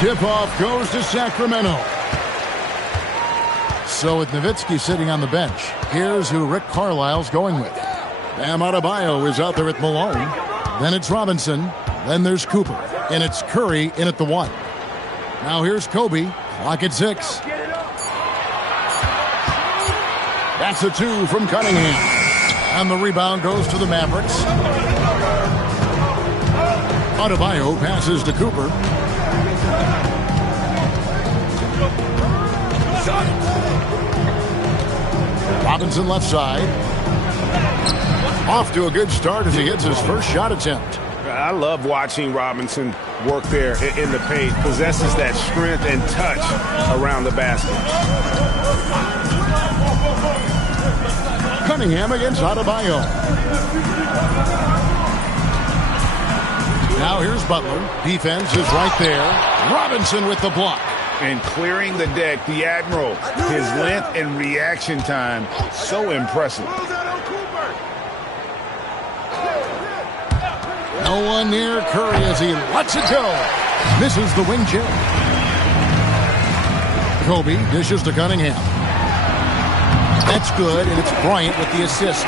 Tip-off goes to Sacramento. So with Nowitzki sitting on the bench, here's who Rick Carlisle's going with. Bam Adebayo is out there at Malone. Then it's Robinson. Then there's Cooper. And it's Curry in at the 1. Now here's Kobe. Clock at 6. That's a 2 from Cunningham. And the rebound goes to the Mavericks. Adebayo passes to Cooper. Robinson left side. Off to a good start as he hits his first shot attempt. I love watching Robinson work there in the paint. Possesses that strength and touch around the basket. Cunningham against Adebayo. Now here's Butler. Defense is right there. Robinson with the block. And clearing the deck, the Admiral. His length and reaction time, so impressive. No one near Curry as he lets it go. Misses the wing chip. Kobe dishes to Cunningham. That's good, and it's Bryant with the assist.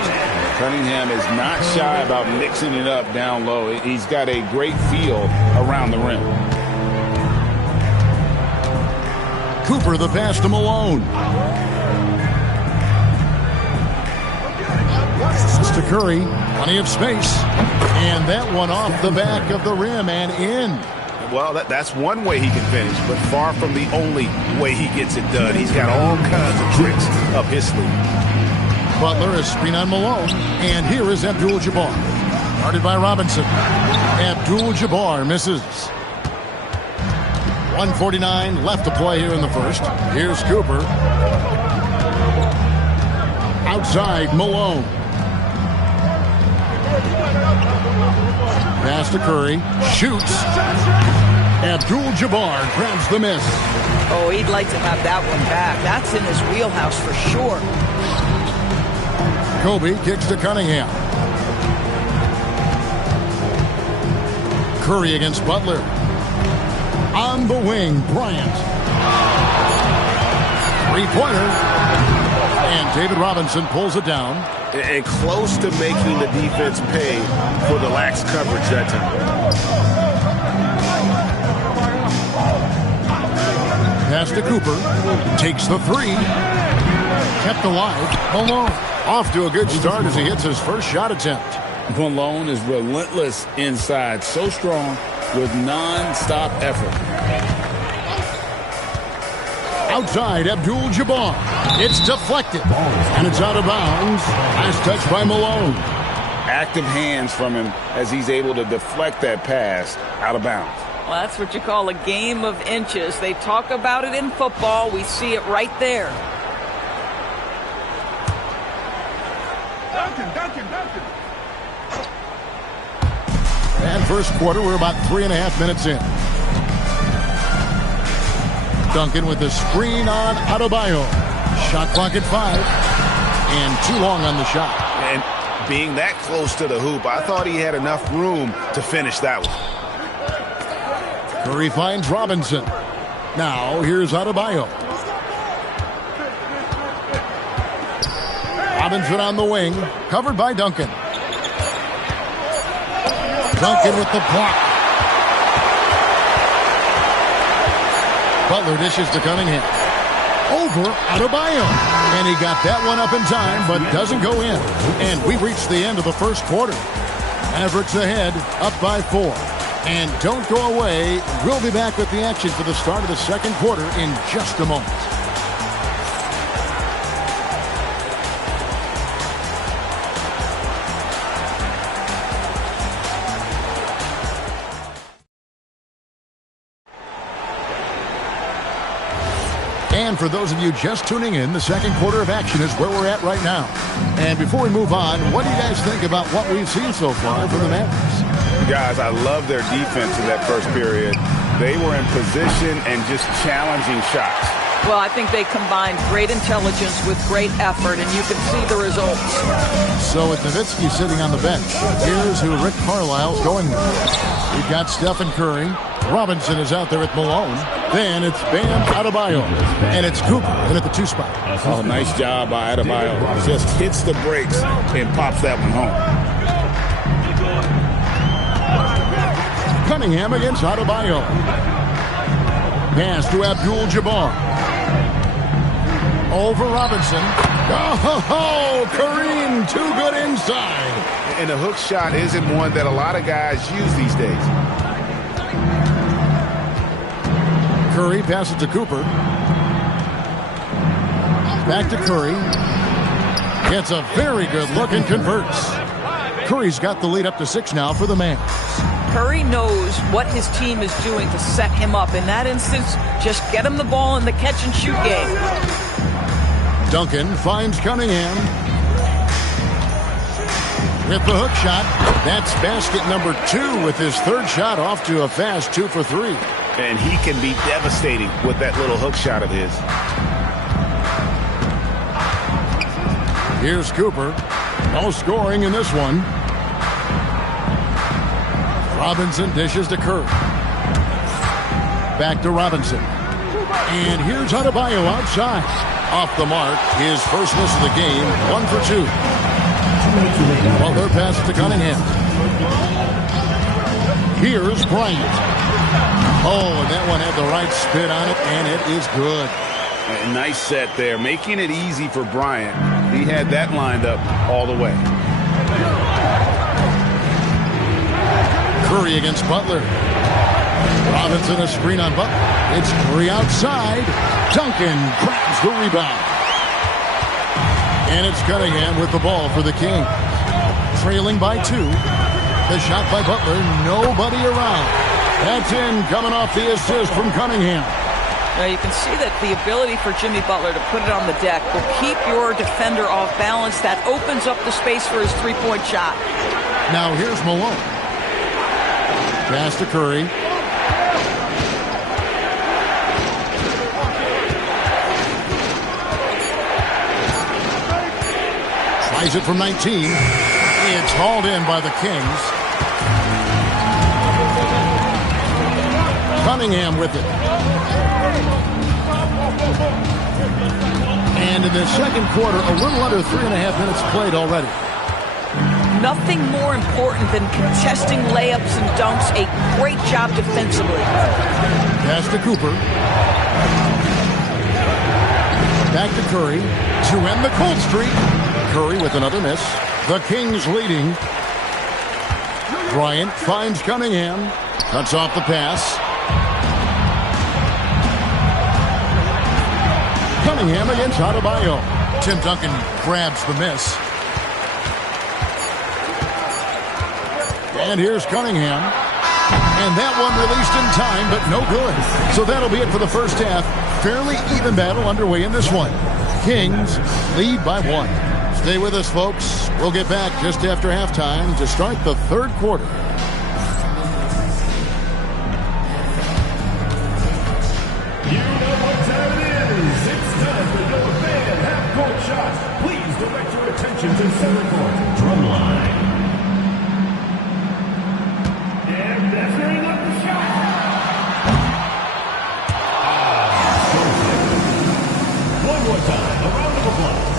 Cunningham is not shy about mixing it up down low. He's got a great feel around the rim. Cooper the pass to Malone. It's to Curry. Plenty of space. And that one off the back of the rim and in. Well, that's one way he can finish, but far from the only way he gets it done. He's got all kinds of tricks up his sleeve. Butler is screen on Malone. And here is Abdul-Jabbar. Guarded by Robinson. Abdul-Jabbar misses. 1:49 left to play here in the first. Here's Cooper. Outside, Malone. Pass to Curry. Shoots. Abdul-Jabbar grabs the miss. Oh, he'd like to have that one back. That's in his wheelhouse for sure. Kobe kicks to Cunningham. Curry against Butler. On the wing, Bryant. Three-pointer. And David Robinson pulls it down. And close to making the defense pay for the lax coverage that time. Pass to Cooper. Takes the 3. Kept alive. Malone. Off to a good start as he hits his first shot attempt. Malone is relentless inside. So strong with non-stop effort. Outside, Abdul-Jabbar. It's deflected. And it's out of bounds. Nice touch by Malone. Active hands from him as he's able to deflect that pass out of bounds. Well, that's what you call a game of inches. They talk about it in football. We see it right there. Duncan. And first quarter, we're about 3.5 minutes in. Duncan with the screen on Adebayo. Shot clock at 5. And too long on the shot. And being that close to the hoop, I thought he had enough room to finish that one. Curry finds Robinson. Now, here's Adebayo. Robinson on the wing. Covered by Duncan. Duncan with the block. Butler dishes to Cunningham. Over Adebayo. And he got that one up in time, but doesn't go in. And we've reached the end of the first quarter. Mavericks ahead, up by 4. And don't go away. We'll be back with the action for the start of the second quarter in just a moment. And for those of you just tuning in, the second quarter of action is where we're at right now. And before we move on, what do you guys think about what we've seen so far from the Mavericks? Guys, I love their defense in that first period. They were in position and just challenging shots. Well, I think they combined great intelligence with great effort, and you can see the results. So with Nowitzki sitting on the bench, here's who Rick Carlisle's going with. We've got Stephen Curry, Robinson is out there at Malone. Then it's Bam Adebayo. And it's Cooper in at the 2 spot. Oh, nice job by Adebayo. Just hits the brakes and pops that one home. Cunningham against Adebayo. Pass to Abdul-Jabbar. Over Robinson. Oh, Kareem, too good inside. And the hook shot isn't one that a lot of guys use these days. Curry passes to Cooper. Back to Curry. Gets a very good look and converts. Curry's got the lead up to 6 now for the Mavs. Curry knows what his team is doing to set him up. In that instance, just get him the ball in the catch-and-shoot game. Duncan finds Cunningham. With the hook shot. That's basket number 2 with his 3rd shot off to a fast 2 for 3. And he can be devastating with that little hook shot of his. Here's Cooper. No scoring in this one. Robinson dishes to Curry. Back to Robinson. And here's Adebayo outside. Off the mark. His first miss of the game. 1 for 2. Butler passes to Cunningham. Here's Bryant. Oh, and that one had the right spin on it, and it is good. A nice set there, making it easy for Bryant. He had that lined up all the way. Curry against Butler. Robinson a screen on Butler. It's Curry outside. Duncan grabs the rebound. And it's Cunningham with the ball for the Kings. Trailing by 2. The shot by Butler. Nobody around. That's in, coming off the assist from Cunningham. Now you can see that the ability for Jimmy Butler to put it on the deck will keep your defender off balance. That opens up the space for his 3-point shot. Now here's Malone. Pass to Curry. Tries it from 19. It's hauled in by the Kings. Cunningham with it. And in the second quarter, a little under 3.5 minutes played already. Nothing more important than contesting layups and dunks. A great job defensively. Pass to Cooper. Back to Curry to end the cold streak. Curry with another miss. The Kings leading. Bryant finds Cunningham. Cuts off the pass. Cunningham against Adebayo. Tim Duncan grabs the miss. And here's Cunningham. And that one released in time, but no good. So that'll be it for the first half. Fairly even battle underway in this one. Kings lead by 1. Stay with us, folks. We'll get back just after halftime to start the third quarter. You know what time it is. It's time for your fan half-court shots. Please direct your attention to center court. Drumline. And that's bring up the shot. One more time. A round of applause.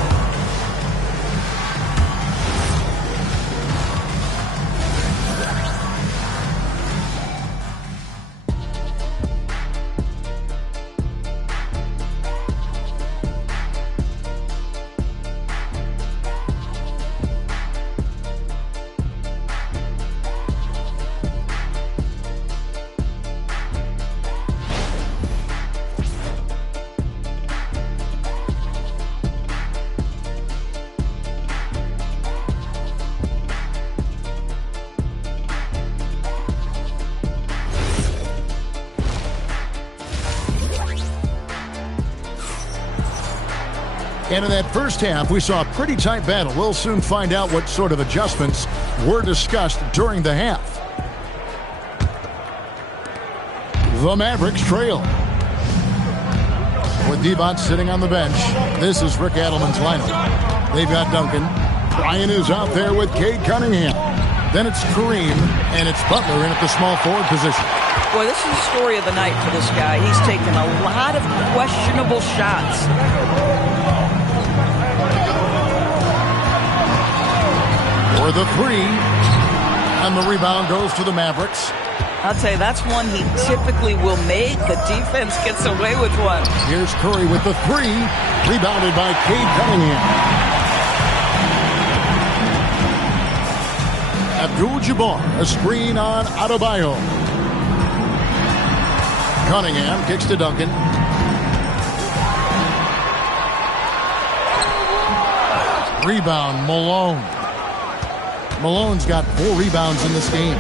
And in that first half, we saw a pretty tight battle. We'll soon find out what sort of adjustments were discussed during the half. The Mavericks trail. With Divac sitting on the bench, this is Rick Adelman's lineup. They've got Duncan. Bryant is out there with Cade Cunningham. Then it's Kareem, and it's Butler in at the small forward position. Boy, this is the story of the night for this guy. He's taken a lot of questionable shots. For the three. And the rebound goes to the Mavericks. I'll tell you, that's one he typically will make. The defense gets away with one. Here's Curry with the three. Rebounded by Cade Cunningham. Abdul-Jabbar, a screen on Adebayo. Cunningham kicks to Duncan. Rebound, Malone. Malone's got 4 rebounds in this game.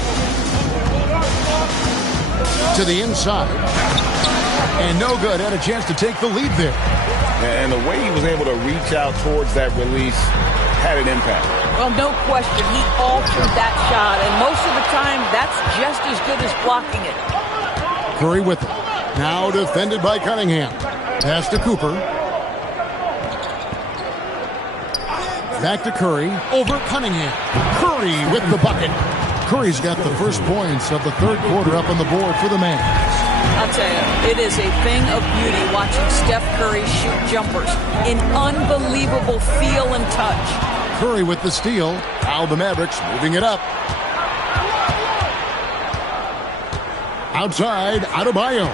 To the inside. And no good. Had a chance to take the lead there. And the way he was able to reach out towards that release had an impact. Well, no question. He altered that shot. And most of the time, that's just as good as blocking it. Curry with it. Now defended by Cunningham. Pass to Cooper. Back to Curry. Over Cunningham. Curry with the bucket. Curry's got the first points of the third quarter up on the board for the Mavs. I'll tell you, it is a thing of beauty watching Steph Curry shoot jumpers. An unbelievable feel and touch. Curry with the steal. Now the Mavericks moving it up. Outside, Adebayo.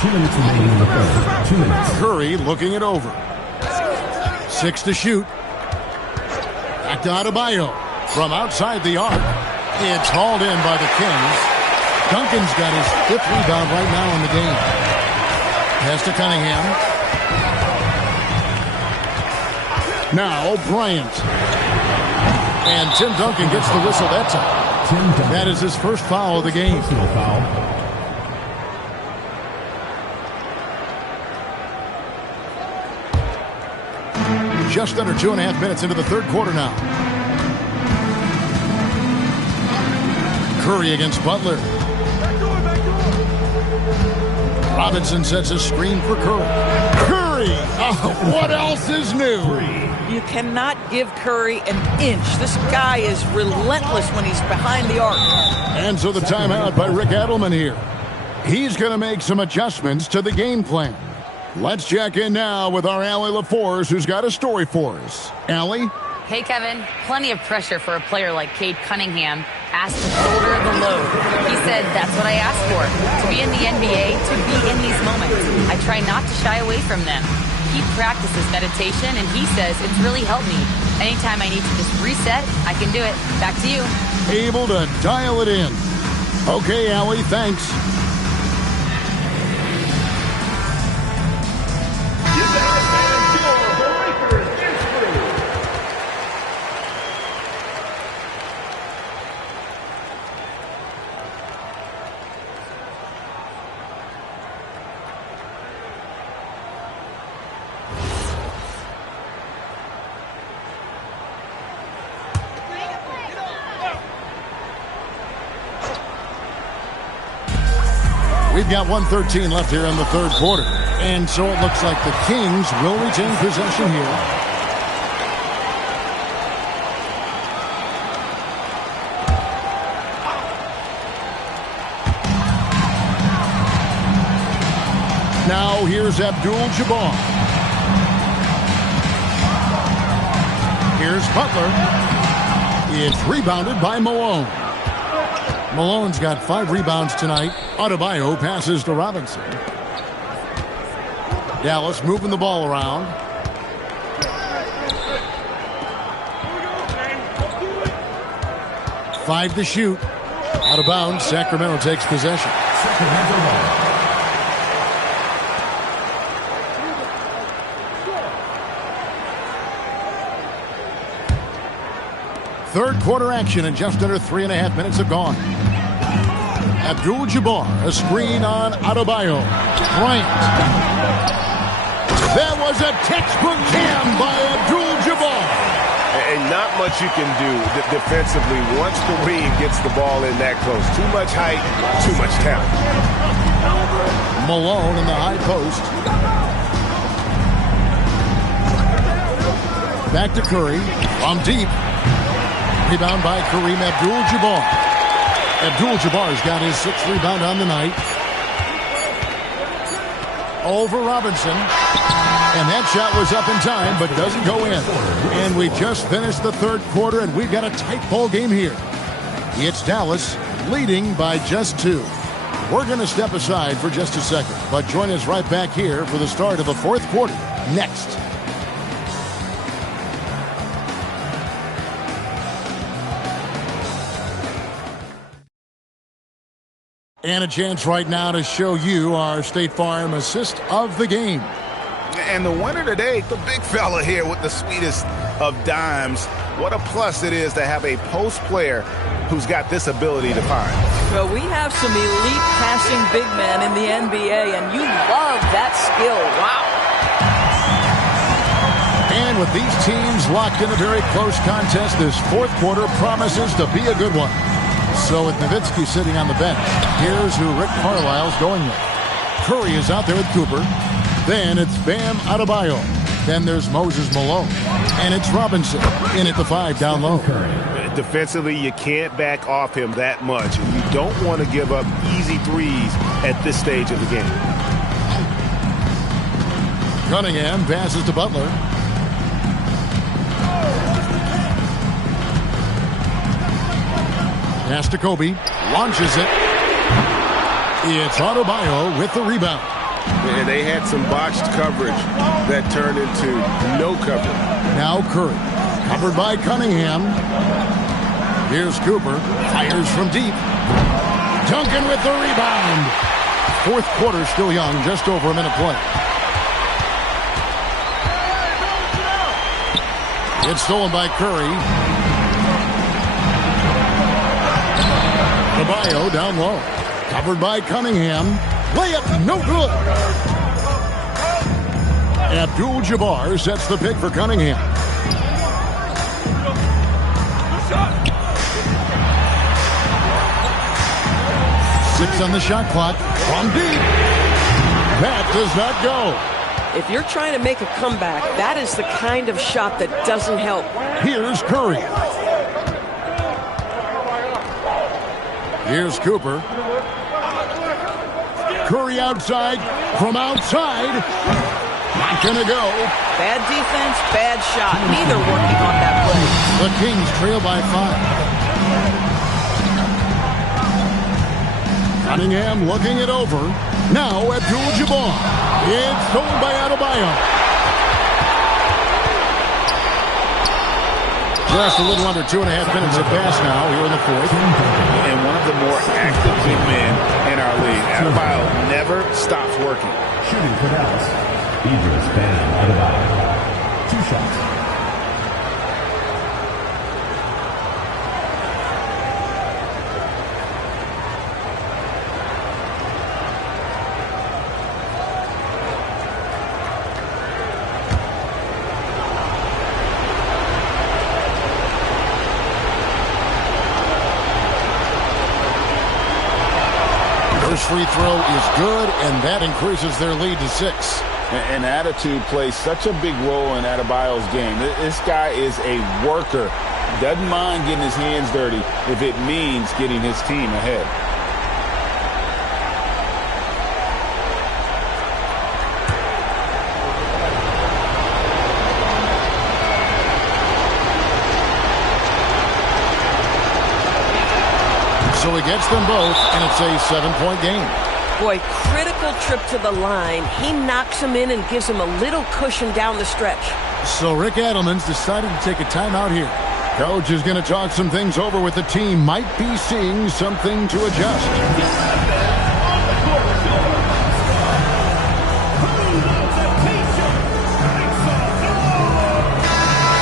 2 minutes remaining in the third. 2 minutes. Curry looking it over. 6 to shoot. Back to Adebayo. From outside the arc. It's hauled in by the Kings. Duncan's got his 5th rebound right now in the game. Pass to Cunningham. Now Bryant. And Tim Duncan gets the whistle that time. That is his first foul of the game. Personal foul. Just under 2.5 minutes into the third quarter now. Curry against Butler. Robinson sets a screen for Curry. Curry! Oh, what else is new? You cannot give Curry an inch. This guy is relentless when he's behind the arc. And so the timeout by Rick Adelman here. He's going to make some adjustments to the game plan. Let's check in now with our Allie LaForce, who's got a story for us. Allie? Hey, Kevin. Plenty of pressure for a player like Cade Cunningham asked to shoulder the load. He said, that's what I asked for. To be in the NBA, to be in these moments. I try not to shy away from them. He practices meditation, and he says it's really helped me. Anytime I need to just reset, I can do it. Back to you. Able to dial it in. Okay, Allie, thanks. We've got 1:13 left here in the third quarter. And so it looks like the Kings will retain possession here. Now here's Abdul-Jabbar. Here's Butler. It's rebounded by Malone. Malone's got 5 rebounds tonight. Adebayo passes to Robinson. Dallas moving the ball around. Five to shoot. Out of bounds. Sacramento takes possession. Third quarter action, and just under 3.5 minutes have gone. Abdul-Jabbar, a screen on Adebayo. Bryant. That was a textbook jam by Abdul-Jabbar. And not much you can do defensively once Kareem gets the ball in that close. Too much height, too much talent. Malone in the high post. Back to Curry. From deep. Rebound by Kareem Abdul-Jabbar. Abdul-Jabbar's got his 6th rebound on the night. Over Robinson. And that shot was up in time, but doesn't go in. And we just finished the 3rd quarter, and we've got a tight ball game here. It's Dallas leading by just 2. We're going to step aside for just a second, but join us right back here for the start of the 4th quarter next. And a chance right now to show you our State Farm assist of the game. And the winner today, the big fella here with the sweetest of dimes. What a plus it is to have a post player who's got this ability to find. Well, we have some elite passing big men in the NBA, and you love that skill. Wow. And with these teams locked in a very close contest, this 4th quarter promises to be a good one. So with Nowitzki sitting on the bench, here's who Rick Carlisle's going with. Curry is out there with Cooper. Then it's Bam Adebayo. Then there's Moses Malone. And it's Robinson in at the 5 down low. Defensively, you can't back off him that much. And you don't want to give up easy threes at this stage of the game. Cunningham passes to Butler. Pass to Kobe. Launches it. It's Adebayo with the rebound. And they had some botched coverage that turned into no cover. Now Curry. Covered by Cunningham. Here's Cooper. Fires from deep. Duncan with the rebound. 4th quarter still young. Just over a minute play. It's stolen by Curry. Adebayo down low. Covered by Cunningham. Layup no good. Abdul-Jabbar sets the pick for Cunningham. Six on the shot clock. From deep. That does not go. If you're trying to make a comeback, that is the kind of shot that doesn't help. Here's Curry. Here's Cooper. Curry outside. From outside. Not gonna go. Bad defense, bad shot. Neither working on that play. The Kings trail by 5. Cunningham looking it over. Now Abdul-Jabbar. It's stolen by Adebayo. Just a little under 2.5 minutes at pass now here in the 4th. And one of the more active big men in our league. Adebayo never stops working. Shooting for Dallas, Idris Bam Adebayo. 2 shots. Free throw is good, and that increases their lead to 6. And attitude plays such a big role in Adebayo's game. This guy is a worker. Doesn't mind getting his hands dirty if it means getting his team ahead. So he gets them both, and it's a 7-point game. Boy, critical trip to the line. He knocks him in and gives him a little cushion down the stretch. So Rick Adelman's decided to take a timeout here. Coach is going to talk some things over with the team. Might be seeing something to adjust.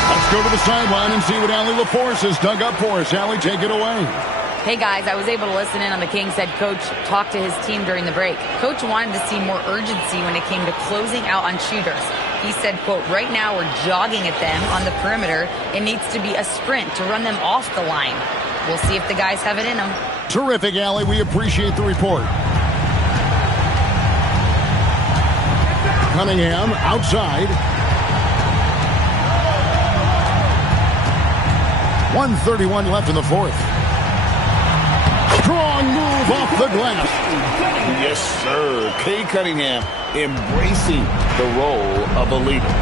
Let's go to the sideline and see what Allie LaForce has dug up for us. Allie, take it away. Hey guys, I was able to listen in on the Kings head coach talk to his team during the break. Coach wanted to see more urgency when it came to closing out on shooters. He said, quote, right now we're jogging at them on the perimeter. It needs to be a sprint to run them off the line. We'll see if the guys have it in them. Terrific, Allie. We appreciate the report. Cunningham outside. 1:31 left in the 4th. Strong move off the glass. Yes, sir. Cade Cunningham embracing the role of a leader.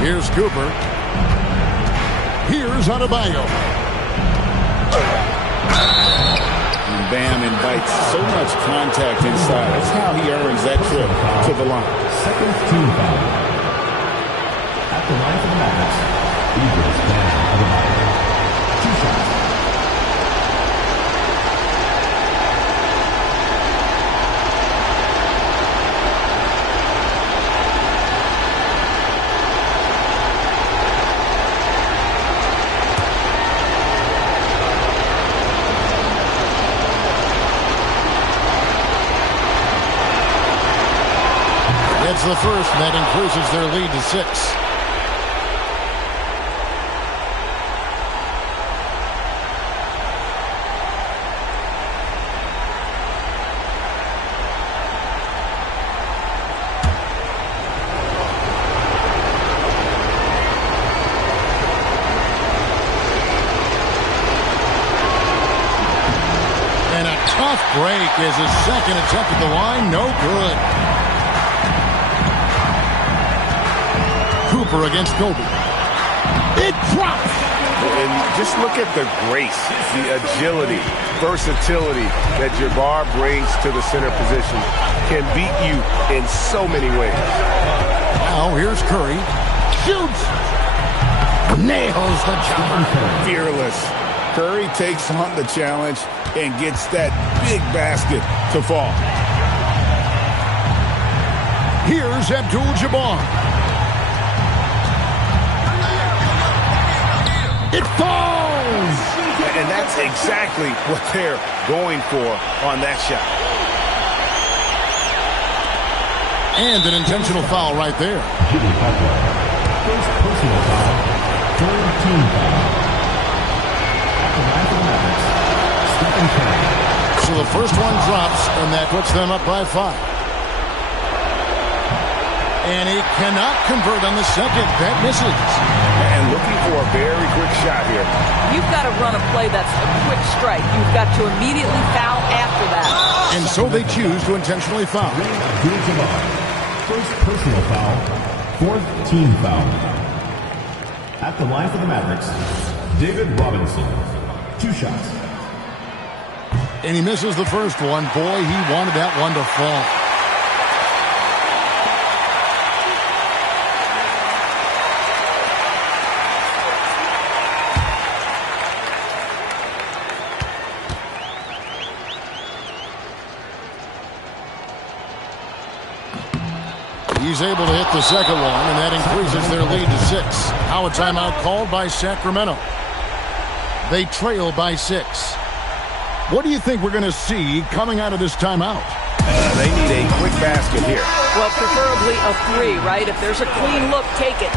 Here's Cooper. Here's Adebayo. And Bam invites so much contact inside. That's how he earns that trip to the line. Second team foul. At the line for the Mavericks, Idris Bam Adebayo. 2 shots. It's the first, and that increases their lead to 6. And a tough break is his second attempt at the line. No good. Cooper against Kobe. It drops. And just look at the grace, the agility, versatility that Jabbar brings to the center position. Can beat you in so many ways. Now here's Curry. Shoots. Nails the jumper. Fearless. Curry takes on the challenge and gets that big basket to fall. Here's Abdul-Jabbar. It falls! And that's exactly what they're going for on that shot. And an intentional foul right there. Jimmy Butler. First personal foul. Third team foul. At the line for the Mavericks, Stephen Curry. So the first one drops, and that puts them up by 5. And he cannot convert on the second. That misses. And looking for a very quick shot here. You've got to run a play that's a quick strike. You've got to immediately foul after that. And so they choose to intentionally foul. Abdul-Jabbar. First personal foul. Fourth team foul. At the line for the Mavericks, David Robinson. 2 shots. And he misses the first one. Boy, he wanted that one to fall. He's able to hit the second one, and that increases their lead to 6. Now a timeout called by Sacramento. They trail by 6. What do you think we're going to see coming out of this timeout? They need a quick basket here. Well, preferably a 3, right? If there's a clean look, take it.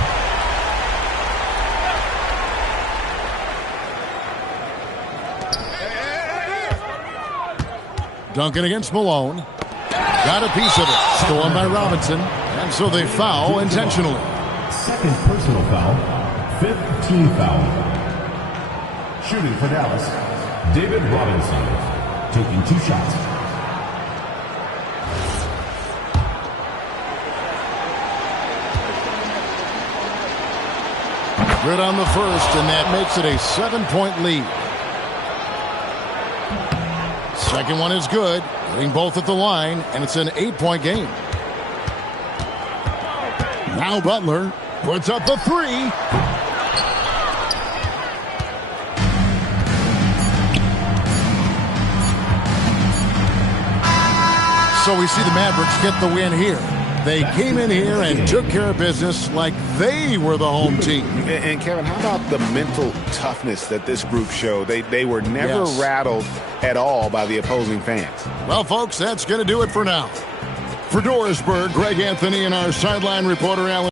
Duncan against Malone. Got a piece of it. Stolen by Robinson. And so they foul intentionally. Second personal foul. Fifth team foul. Shooting for Dallas, David Robinson. Taking 2 shots. Good on the first, and that makes it a 7-point lead. Second one is good. Hitting both at the line, and it's an 8-point game. Now Butler puts up the 3. So we see the Mavericks get the win here. They came in here and took care of business like they were the home team. And Kevin, how about the mental toughness that this group showed? They were never rattled at all by the opposing fans. Well, folks, that's going to do it for now. For Dorisburg, Greg Anthony and our sideline reporter, Alan.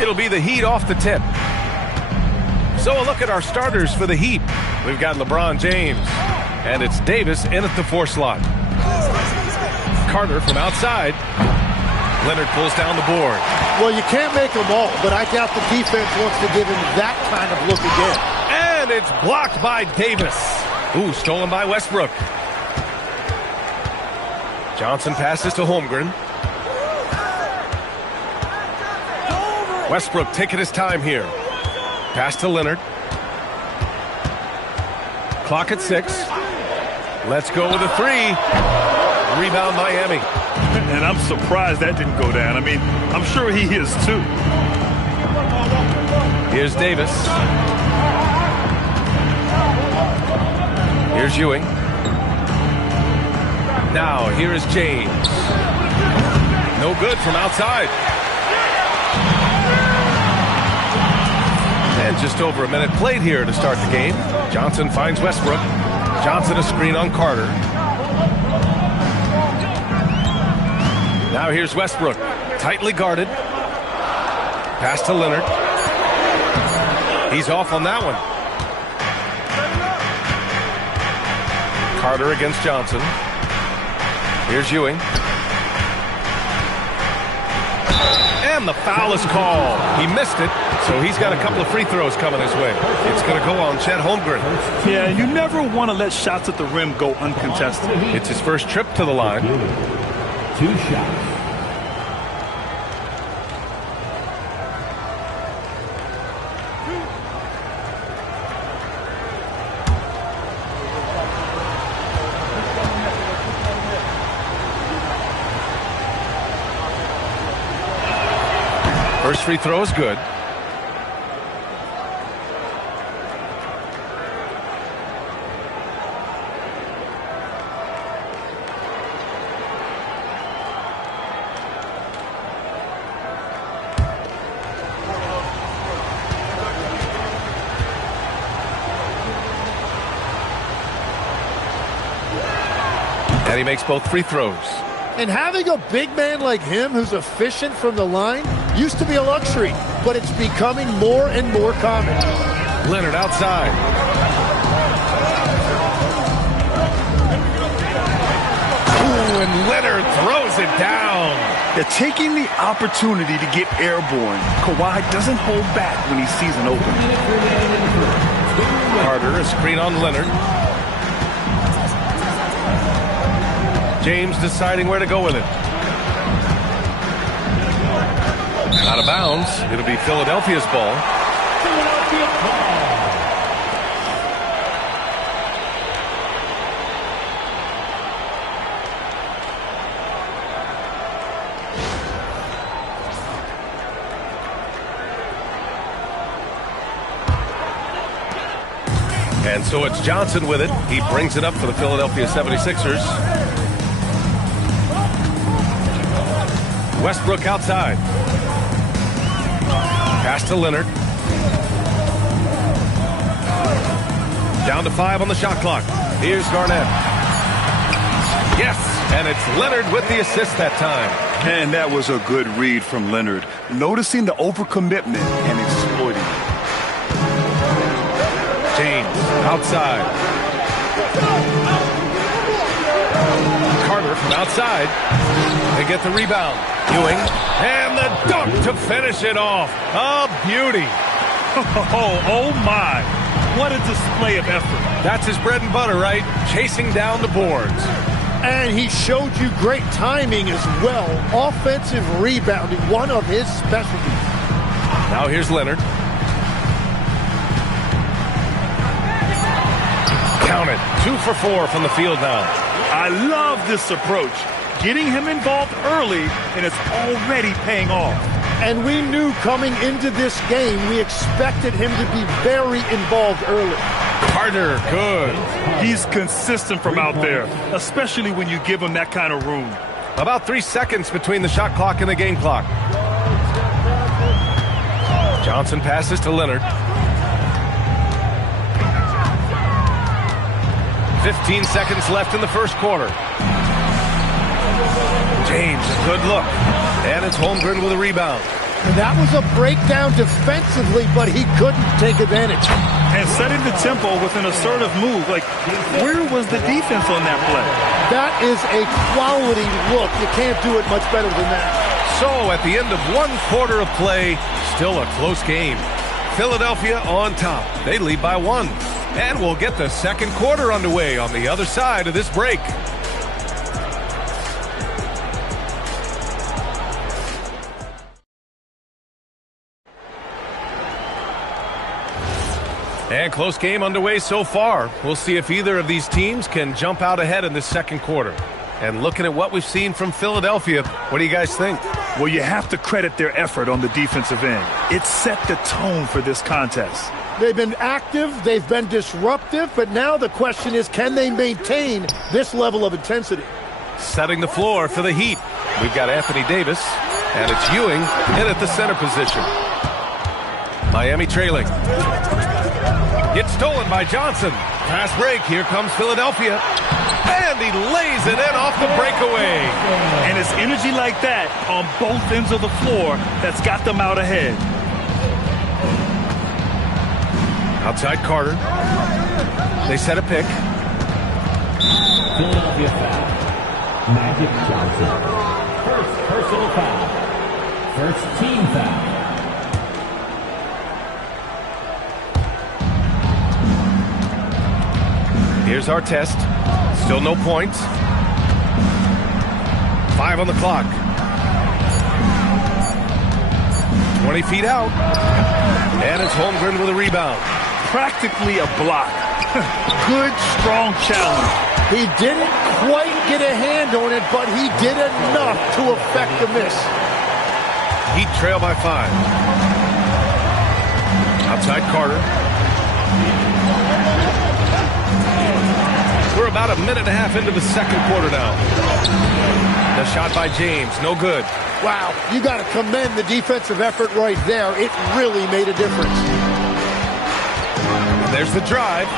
It'll be the Heat off the tip. So a look at our starters for the Heat. We've got LeBron James, and it's Davis in at the 4 slot. Carter from outside. Leonard pulls down the board. Well, you can't make them all, but I doubt the defense wants to give him that kind of look again. And it's blocked by Davis. Ooh, stolen by Westbrook. Johnson passes to Holmgren. Westbrook taking his time here. Pass to Leonard. Clock at 6. Let's go with a 3. Rebound Miami. And I'm surprised that didn't go down. I mean, I'm sure he is too. Here's Davis. Here's Ewing. Now, here is James. No good from outside. And just over a minute played here to start the game. Johnson finds Westbrook. Johnson a screen on Carter. Now here's Westbrook. Tightly guarded. Pass to Leonard. He's off on that one. Carter against Johnson. Here's Ewing. And the foul is called. He missed it, so he's got a couple of free throws coming his way. It's going to go on Chet Holmgren. Yeah, you never want to let shots at the rim go uncontested. It's his first trip to the line. 2 shots. First free throw is good. And he makes both free throws. And having a big man like him who's efficient from the line used to be a luxury, but it's becoming more and more common. Leonard outside. Ooh, and Leonard throws it down. They're taking the opportunity to get airborne. Kawhi doesn't hold back when he sees an opening. Carter, a screen on Leonard. James deciding where to go with it. Out of bounds. It'll be Philadelphia's ball. Philadelphia ball. And so it's Johnson with it. He brings it up for the Philadelphia 76ers. Westbrook outside. Pass to Leonard. Down to 5 on the shot clock. Here's Garnett. Yes, and it's Leonard with the assist that time. And that was a good read from Leonard. Noticing the overcommitment and exploiting it. James outside. Carter from outside. They get the rebound. Ewing. And the dunk to finish it off. A beauty. Oh my. What a display of effort. That's his bread and butter, right? Chasing down the boards. And he showed you great timing as well. Offensive rebounding, one of his specialties. Now here's Leonard. Count it. 2 for 4 from the field now. I love this approach. Getting him involved early, and it's already paying off. And we knew coming into this game, we expected him to be very involved early. Carter, good. He's consistent from out there, especially when you give him that kind of room. About 3 seconds between the shot clock and the game clock. Johnson passes to Leonard. 15 seconds left in the first quarter. James, a good look. And it's Holmgren with a rebound. And that was a breakdown defensively, but he couldn't take advantage. And setting the tempo with an assertive move. Like, where was the defense on that play? That is a quality look. You can't do it much better than that. So, at the end of 1 quarter of play, still a close game. Philadelphia on top. They lead by 1. And we'll get the second quarter underway on the other side of this break. And close game underway so far. We'll see if either of these teams can jump out ahead in the second quarter. And looking at what we've seen from Philadelphia, what do you guys think? Well, you have to credit their effort on the defensive end. It set the tone for this contest. They've been active, they've been disruptive, but now the question is, can they maintain this level of intensity? Setting the floor for the Heat. We've got Anthony Davis, and it's Ewing in at the center position. Miami trailing. It's stolen by Johnson. Fast break. Here comes Philadelphia. And he lays it in off the breakaway. And it's energy like that on both ends of the floor that's got them out ahead. Outside Carter. They set a pick. Philadelphia foul. Magic Johnson. First personal foul. First team foul. Here's our test. Still no points. 5 on the clock. 20 feet out. And it's Holmgren with a rebound. Practically a block. Good, strong challenge. He didn't quite get a hand on it, but he did enough to affect the miss. Heat trail by 5. Outside Carter. We're about a minute and a half into the second quarter now. The shot by James, no good. Wow, you got to commend the defensive effort right there. It really made a difference. There's the drive.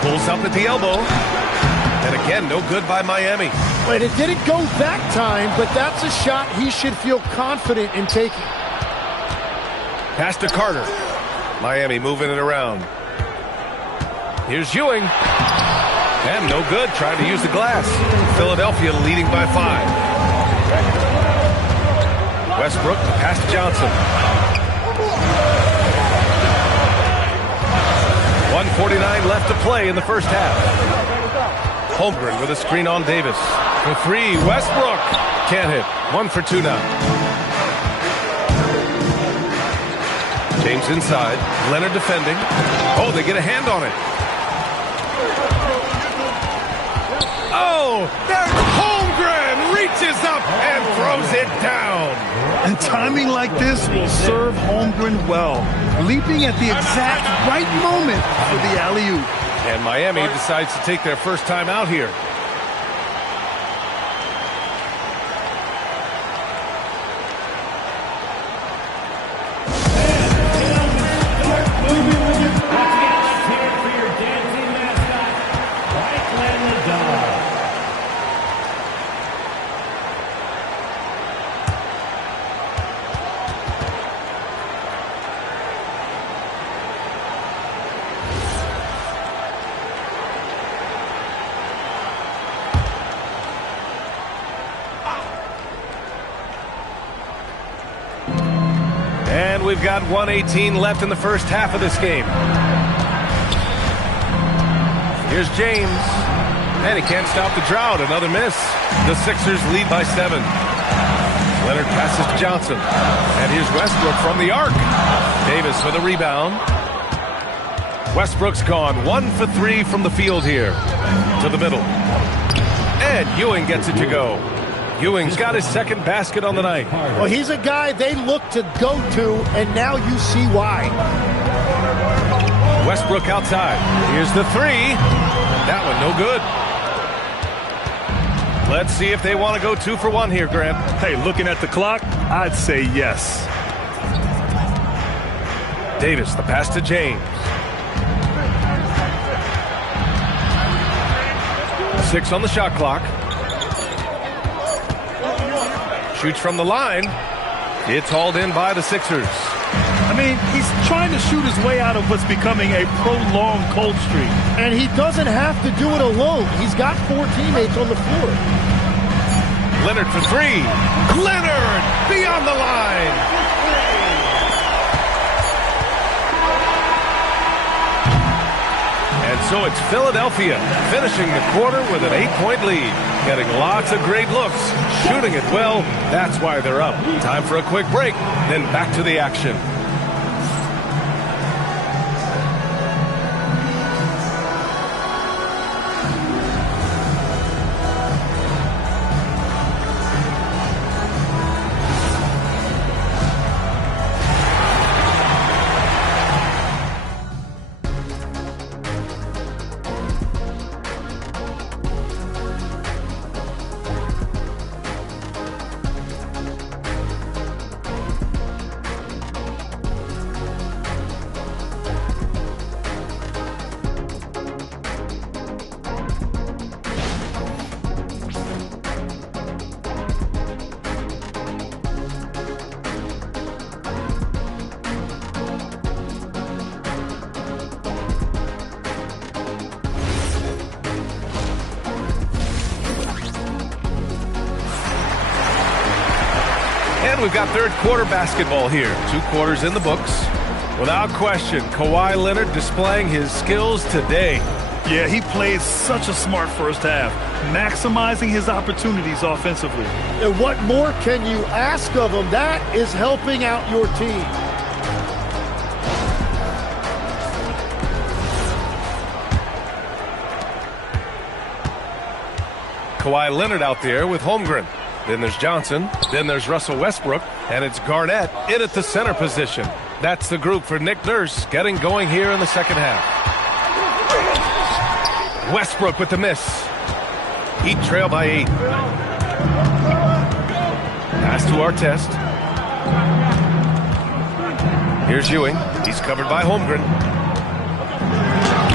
Pulls up at the elbow. And again, no good by Miami. And it didn't go that time, but that's a shot he should feel confident in taking. Pass to Carter. Miami moving it around. Here's Ewing. And no good, trying to use the glass. Philadelphia leading by 5. Westbrook, pass to Johnson. 1:49 left to play in the first half. Holmgren with a screen on Davis. For 3, Westbrook. Can't hit. 1 for 2 now. James inside. Leonard defending. Oh, they get a hand on it. Oh, there's Holmgren, reaches up and throws it down. And timing like this will serve Holmgren well. Leaping at the exact right moment for the alley-oop. And Miami decides to take their first time out here. we've got 1:18 left in the first half of this game. Here's James. And he can't stop the drought. Another miss. The Sixers lead by 7. Leonard passes to Johnson. And here's Westbrook from the arc. Davis with a rebound. Westbrook's gone 1 for 3 from the field here. To the middle. And Ewing gets it to go. Ewing's got his second basket on the night. Well, he's a guy they look to go to, and now you see why. Westbrook outside. Here's the 3. That one no good. Let's see if they want to go 2 for 1 here, Grant. Hey, looking at the clock, I'd say yes. Davis, the pass to James. 6 on the shot clock. Shoots from the line. It's hauled in by the Sixers. I mean, he's trying to shoot his way out of what's becoming a prolonged cold streak. And he doesn't have to do it alone. He's got 4 teammates on the floor. Leonard for 3. Leonard beyond the line. And so it's Philadelphia finishing the quarter with an 8-point lead. Getting lots of great looks. Shooting it well. That's why they're up. Time for a quick break. Then back to the action. And we've got third quarter basketball here. 2 quarters in the books. Without question, Kawhi Leonard displaying his skills today. Yeah, he played such a smart first half, maximizing his opportunities offensively. And what more can you ask of him? That is helping out your team. Kawhi Leonard out there with Holmgren. Then there's Johnson. Then there's Russell Westbrook. And it's Garnett in at the center position. That's the group for Nick Nurse getting going here in the second half. Westbrook with the miss. Heat trail by 8. Pass to Artest. Here's Ewing. He's covered by Holmgren.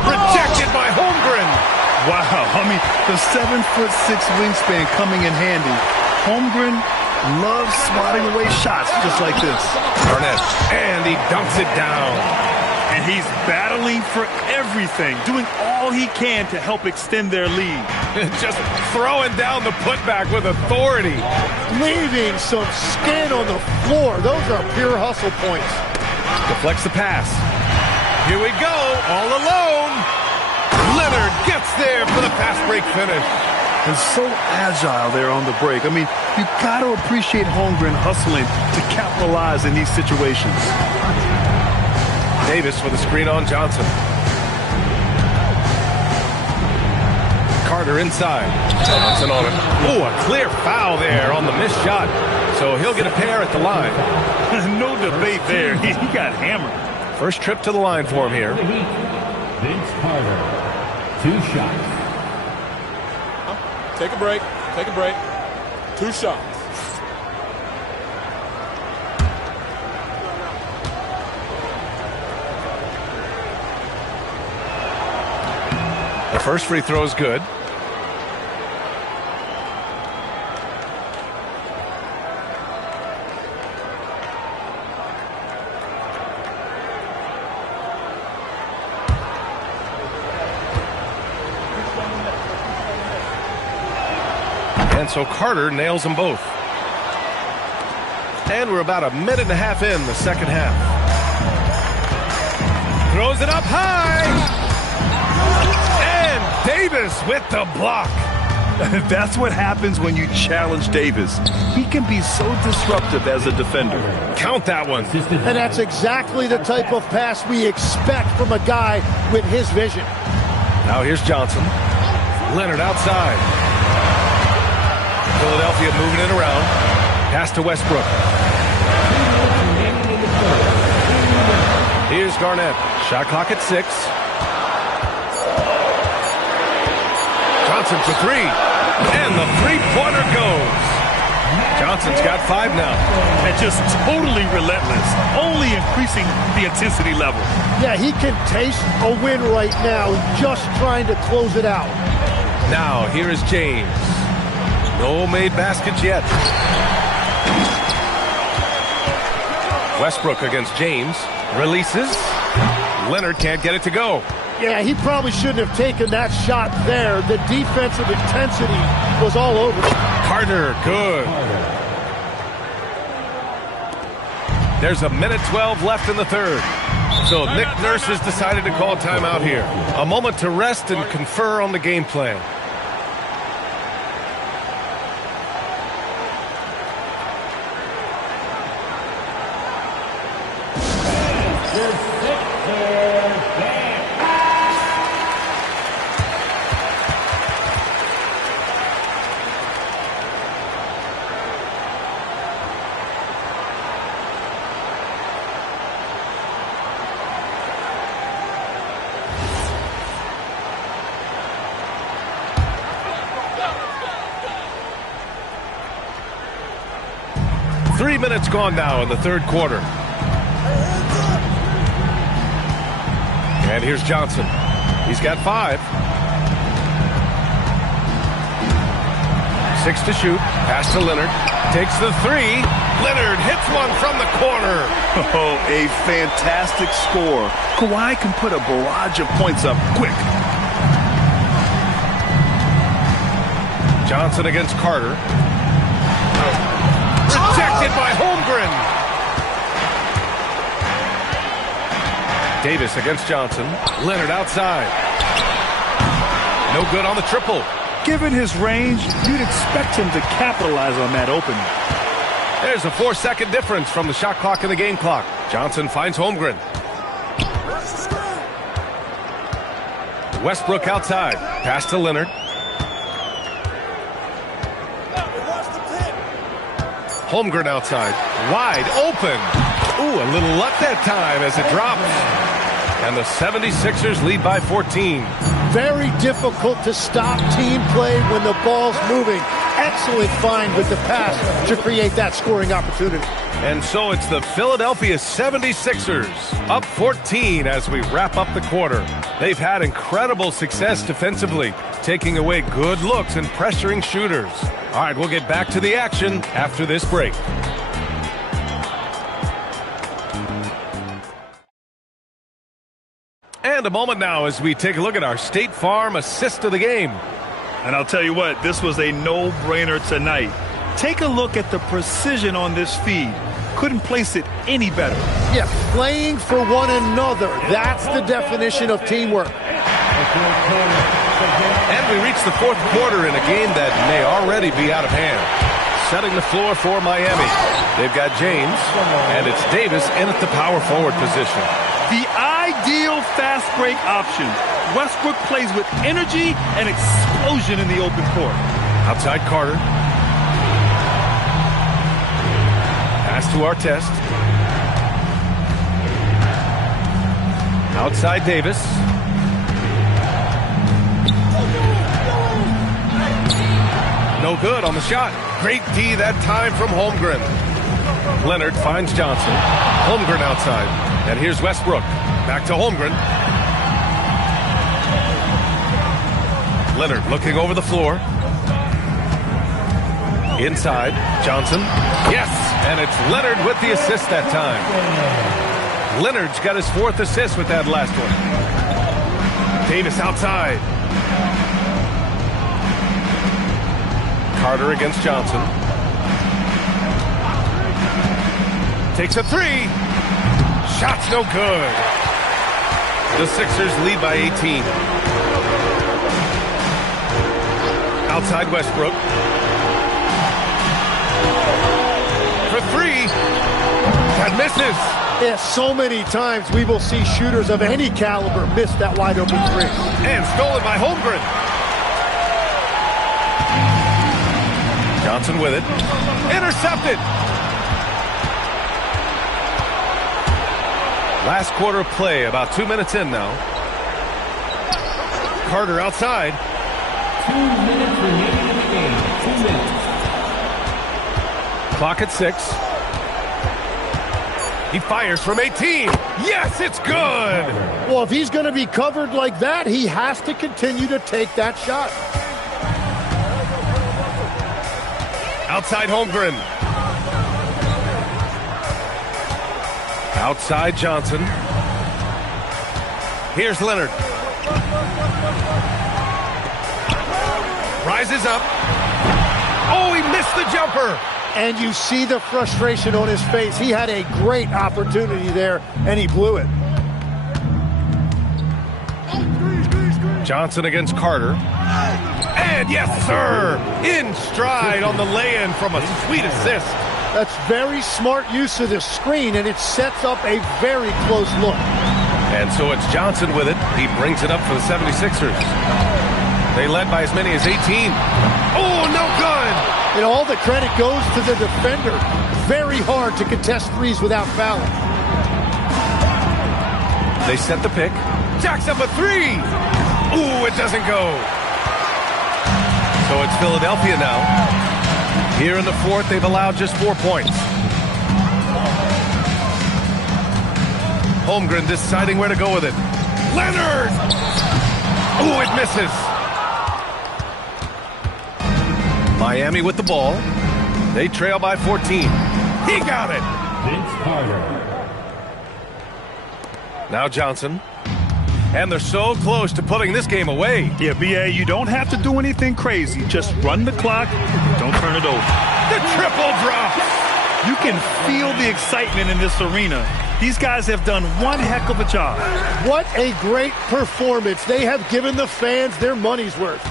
Rejected by Holmgren. Wow, I mean, the 7'6" wingspan coming in handy. Holmgren loves swatting away shots just like this. Garnett, and he dunks it down. And he's battling for everything, doing all he can to help extend their lead. Just throwing down the putback with authority. Leaving some skin on the floor. Those are pure hustle points. Deflects the pass. Here we go, all alone. Leonard gets there for the fast break finish. And so agile there on the break. I mean, you got to appreciate Holmgren hustling to capitalize in these situations. Davis with a screen on Johnson. Carter inside. Johnson on it. Oh, a clear foul there on the missed shot. So he'll get a pair at the line. No debate there. He got hammered. First trip to the line for him here. Vince Carter, 2 shots. Take a break. Take a break. 2 shots. The first free throw is good. And so Carter nails them both. And we're about a minute and a half in the second half. Throws it up high. And Davis with the block. That's what happens when you challenge Davis. He can be so disruptive as a defender. Count that one. And that's exactly the type of pass we expect from a guy with his vision. Now here's Johnson. Leonard outside. Philadelphia moving it around. Pass to Westbrook. Here's Garnett. Shot clock at 6. Johnson for 3. And the three-pointer goes. Johnson's got 5 now. And just totally relentless, only increasing the intensity level. Yeah, he can taste a win right now, just trying to close it out. Now, here is James. No made baskets yet. Westbrook against James. Releases. Leonard can't get it to go. Yeah, he probably shouldn't have taken that shot there. The defensive intensity was all over. Carter, good. There's a minute 12 left in the third. So Nick Nurse has decided to call timeout here. A moment to rest and confer on the game plan. Minutes gone now in the third quarter. And here's Johnson. He's got 5. 6 to shoot. Pass to Leonard. Takes the 3. Leonard hits one from the corner. Oh, a fantastic score. Kawhi can put a barrage of points up quick. Johnson against Carter. Rejected by Holmgren. Davis against Johnson. Leonard outside. No good on the triple. Given his range, you'd expect him to capitalize on that opening. There's a 4-second difference from the shot clock and the game clock. Johnson finds Holmgren. Westbrook outside. Pass to Leonard. Holmgren outside. Wide open. Ooh, a little luck that time as it drops. And the 76ers lead by 14. Very difficult to stop team play when the ball's moving. Excellent find with the pass to create that scoring opportunity. And so it's the Philadelphia 76ers up 14 as we wrap up the quarter. They've had incredible success defensively, taking away good looks and pressuring shooters. All right, we'll get back to the action after this break. And a moment now as we take a look at our State Farm assist of the game. And I'll tell you what, this was a no-brainer tonight. Take a look at the precision on this feed. Couldn't place it any better. Yeah, playing for one another. That's the definition of teamwork. And we reach the fourth quarter in a game that may already be out of hand. Setting the floor for Miami. They've got James, and it's Davis in at the power forward position. The ideal fast break option. Westbrook plays with energy and explosion in the open court. Outside Carter. Pass to Artest. Outside Davis. No good on the shot. Great D that time from Holmgren. Leonard finds Johnson. Holmgren outside. And here's Westbrook. Back to Holmgren. Leonard looking over the floor. Inside. Johnson. Yes! And it's Leonard with the assist that time. Leonard's got his 4th assist with that last one. Davis outside. Carter against Johnson. Takes a three. Shot's no good. The Sixers lead by 18. Outside Westbrook. For three. That misses. Yeah, so many times we will see shooters of any caliber miss that wide open three. And stolen by Holmgren. Johnson with it. Intercepted. Last quarter of play, about 2 minutes in now. Carter outside. 2 minutes remaining in the game. 2 minutes. Clock at 6. He fires from 18. Yes, it's good. Well, if he's going to be covered like that, he has to continue to take that shot. Outside Holmgren. Outside Johnson. Here's Leonard. Rises up. Oh, he missed the jumper. And you see the frustration on his face. He had a great opportunity there, and he blew it. Johnson against Carter. And yes, sir, in stride on the lay-in from a sweet assist. That's very smart use of the screen, and it sets up a very close look. And so it's Johnson with it. He brings it up for the 76ers. They led by as many as 18. Oh, no good. And all the credit goes to the defender. Very hard to contest threes without fouling. They set the pick. Jacks up a three. Ooh, it doesn't go. So it's Philadelphia now. Here in the fourth, they've allowed just 4 points. Holmgren deciding where to go with it. Leonard! Ooh, it misses. Miami with the ball. They trail by 14. He got it! Vince Carter. Now Johnson. And they're so close to putting this game away. Yeah, B.A., you don't have to do anything crazy. Just run the clock. Don't turn it over. The triple drop. You can feel the excitement in this arena. These guys have done one heck of a job. What a great performance. They have given the fans their money's worth.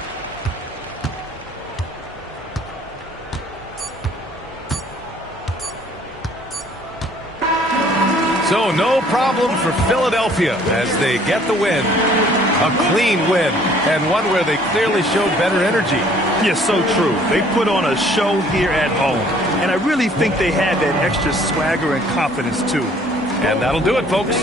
So no problem for Philadelphia as they get the win. A clean win, and one where they clearly showed better energy. Yes, so true. They put on a show here at home, and I really think they had that extra swagger and confidence, too. And that'll do it, folks.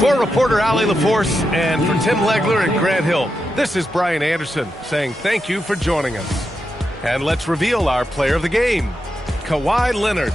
For reporter Allie LaForce and for Tim Legler and Grant Hill, this is Brian Anderson saying thank you for joining us. And let's reveal our player of the game, Kawhi Leonard.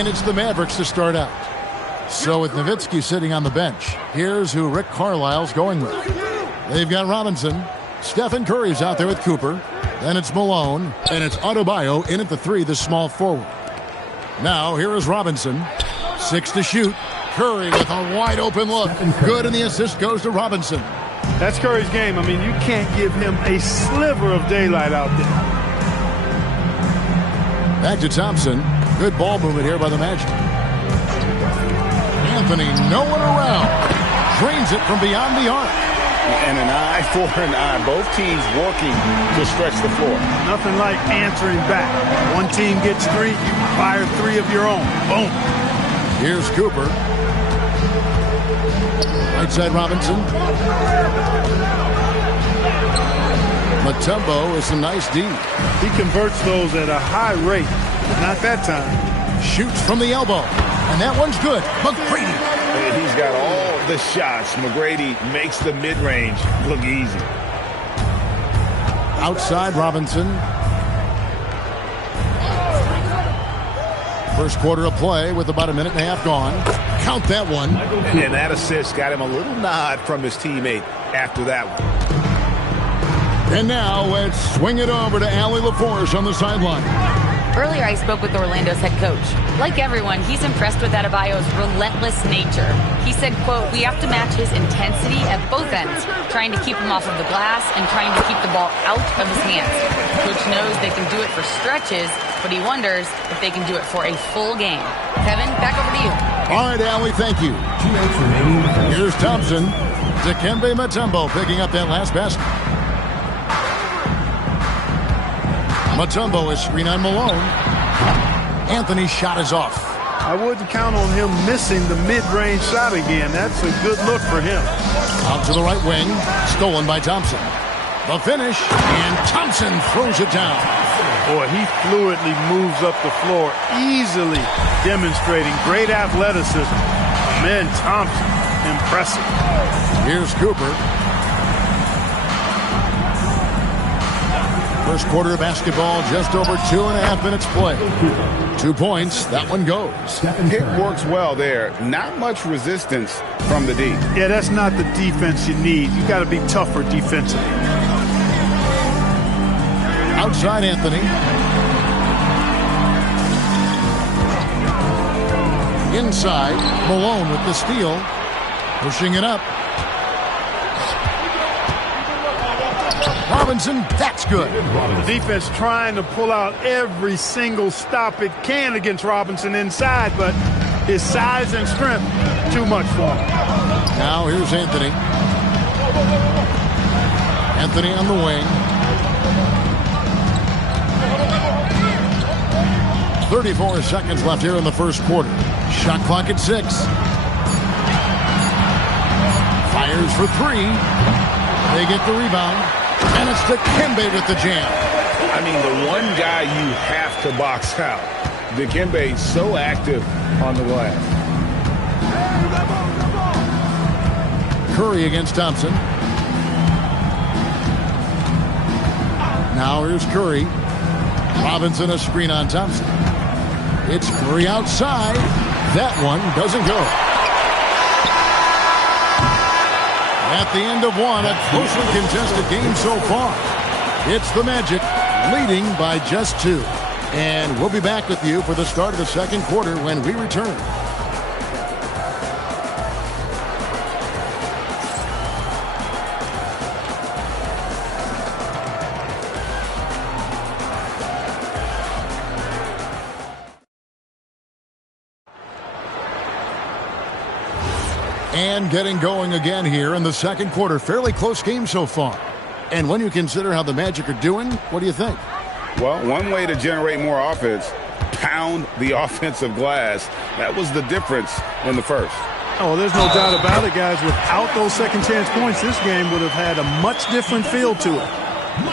And it's the Mavericks to start out. So with Nowitzki sitting on the bench, here's who Rick Carlisle's going with. They've got Robinson. Stephen Curry's out there with Cooper. Then it's Malone. And it's Adebayo in at the 3, the small forward. Now here is Robinson. 6 to shoot. Curry with a wide open look. Good, and the assist goes to Robinson. That's Curry's game. I mean, you can't give him a sliver of daylight out there. Back to Thompson. Good ball movement here by the Magic. Anthony, no one around. Drains it from beyond the arc. And an eye for an eye. Both teams working to stretch the floor. Nothing like answering back. One team gets 3, you fire 3 of your own. Boom. Here's Cooper. Right side Robinson. Mutombo with some nice D. He converts those at a high rate. Not that time. Shoots from the elbow. And that one's good. McGrady. He's got all the shots. McGrady makes the mid-range look easy. Outside Robinson. First quarter of play with about a minute and a half gone. Count that one. And that assist got him a little nod from his teammate after that one. And now let's swing it over to Allie LaForce on the sideline. Earlier, I spoke with Orlando's head coach. Like everyone, he's impressed with Adebayo's relentless nature. He said, quote, "We have to match his intensity at both ends, trying to keep him off of the glass and trying to keep the ball out of his hands. The coach knows they can do it for stretches, but he wonders if they can do it for a full game." Kevin, back over to you. All right, Allie, thank you. 2 minutes remaining. Here's Thompson. Dikembe Mutombo picking up that last basket. Mutombo is screen on Malone. Anthony's shot is off. I wouldn't count on him missing the mid-range shot again. That's a good look for him. Out to the right wing. Stolen by Thompson. The finish. And Thompson throws it down. Boy, he fluidly moves up the floor, easily demonstrating great athleticism. Man, Thompson, impressive. Here's Cooper. First quarter of basketball, just over 2.5 minutes play. 2 points, that one goes. It works well there. Not much resistance from the D. Yeah, that's not the defense you need. You got to be tougher defensively. Outside Anthony. Inside, Malone with the steal. Pushing it up. Robinson, that's good. The defense trying to pull out every single stop it can against Robinson inside, but his size and strength, too much for him. Now here's Anthony. Anthony on the wing. 34 seconds left here in the first quarter. Shot clock at 6. Fires for 3. They get the rebound. And it's Dikembe with the jam. I mean, the one guy you have to box out. Dikembe so active on the glass. Curry against Thompson. Now here's Curry. Robinson a screen on Thompson. It's Curry outside. That one doesn't go. At the end of one, a closely contested game so far. It's the Magic leading by just 2. And we'll be back with you for the start of the second quarter when we return. And getting going again here in the second quarter. Fairly close game so far. And when you consider how the Magic are doing, what do you think? Well, one way to generate more offense, pound the offensive glass. That was the difference in the first. Oh, there's no doubt about it, guys. Without those second chance points, this game would have had a much different feel to it.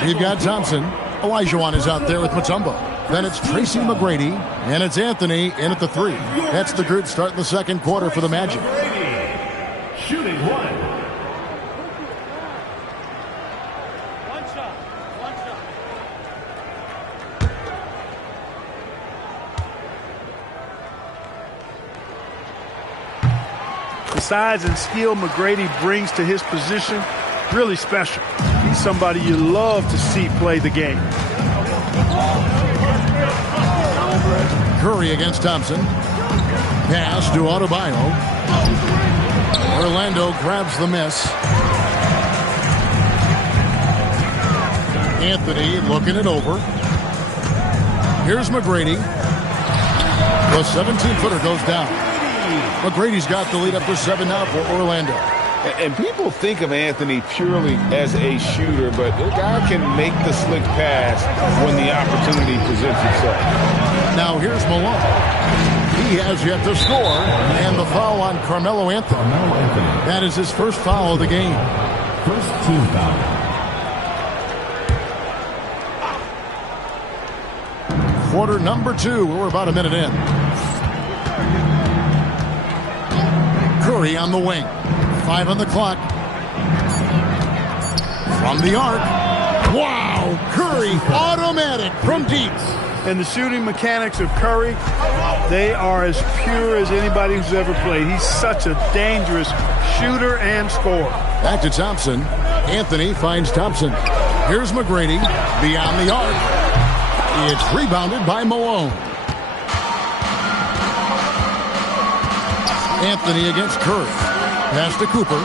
You've got Thompson. Olajuwon is out there with Mutombo. Then it's Tracy McGrady, and it's Anthony in at the 3. That's the group starting the second quarter for the Magic. Shooting 1. The size and skill McGrady brings to his position, really special. He's somebody you love to see play the game. Curry against Thompson. Pass to Adebayo. Orlando grabs the miss. Anthony looking it over. Here's McGrady. The 17-footer goes down. McGrady's got the lead up to 7 now for Orlando. And people think of Anthony purely as a shooter, but the guy can make the slick pass when the opportunity presents itself. Now here's Malone. He has yet to score, and the foul on Carmelo Anthony. That is his first foul of the game. First team foul. Quarter number 2. We're about a minute in. Curry on the wing. 5 on the clock. From the arc. Wow! Curry automatic from deep. And the shooting mechanics of Curry, they are as pure as anybody who's ever played. He's such a dangerous shooter and scorer. Back to Thompson. Anthony finds Thompson. Here's McGrady beyond the arc. It's rebounded by Malone. Anthony against Curry. Pass to Cooper.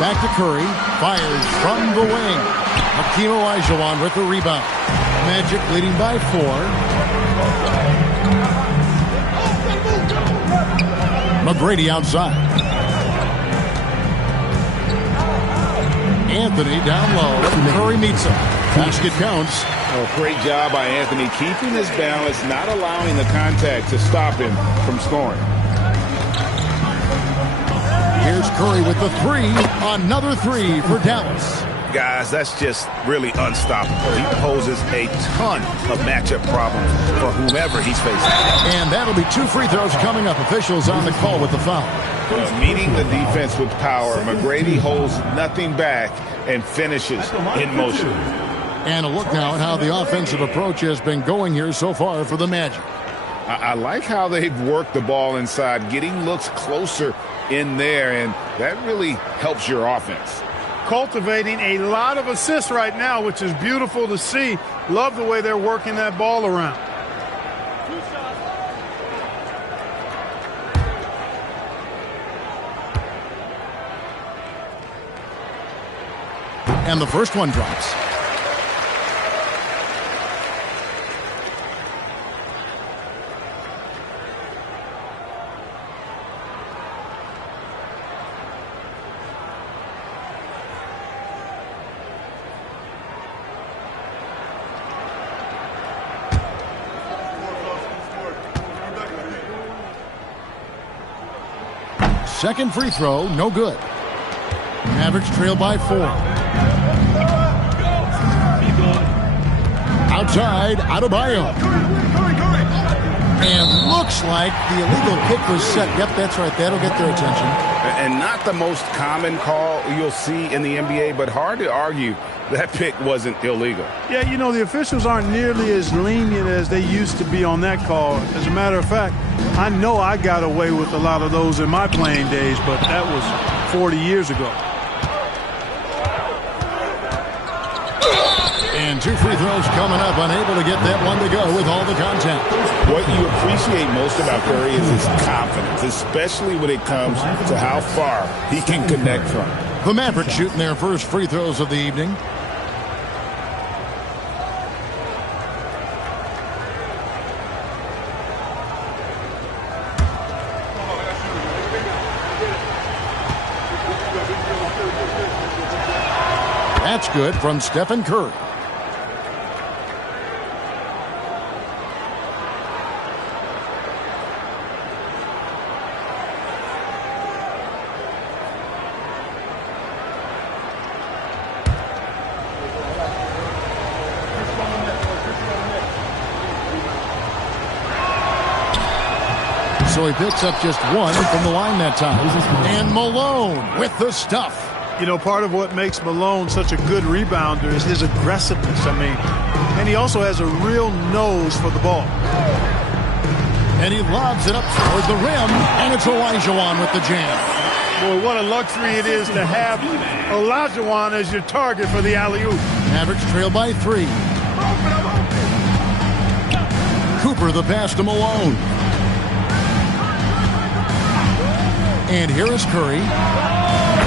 Back to Curry. Fires from the wing. Hakeem Olajuwon with the rebound. Magic leading by 4. McGrady outside. Anthony down low. Curry meets him. Basket counts. Oh, great job by Anthony keeping his balance, not allowing the contact to stop him from scoring. Here's Curry with the 3. Another 3 for Dallas. Guys, that's just really unstoppable. He poses a ton of matchup problems for whomever he's facing. And that'll be 2 free throws coming up. Officials on the call with the foul. Meeting the defense with power, McGrady holds nothing back and finishes in motion. And a look now at how the offensive approach has been going here so far for the Magic. I like how they've worked the ball inside, getting looks closer in there, and that really helps your offense. Cultivating a lot of assists right now, which is beautiful to see. Love the way they're working that ball around. And the first one drops. Second free throw, no good. Mavericks trail by 4. Outside, Adebayo. And looks like the illegal kick was set. Yep, that's right. That'll get their attention. And not the most common call you'll see in the NBA, but hard to argue that pick wasn't illegal. Yeah, you know, the officials aren't nearly as lenient as they used to be on that call. As a matter of fact, I know I got away with a lot of those in my playing days, but that was 40 years ago. And 2 free throws coming up, unable to get that one to go with all the contact. What you appreciate most about Curry is his confidence, especially when it comes to how far he can connect from. The Mavericks shooting their first free throws of the evening. That's good from Stephen Curry. So he picks up just 1 from the line that time. And Malone with the stuff. You know, part of what makes Malone such a good rebounder is his aggressiveness. I mean, and he also has a real nose for the ball. And he lobs it up toward the rim, and it's Olajuwon with the jam. Boy, what a luxury it is to have Olajuwon as your target for the alley-oop. Mavericks trail by 3. Cooper the pass to Malone. And here is Curry.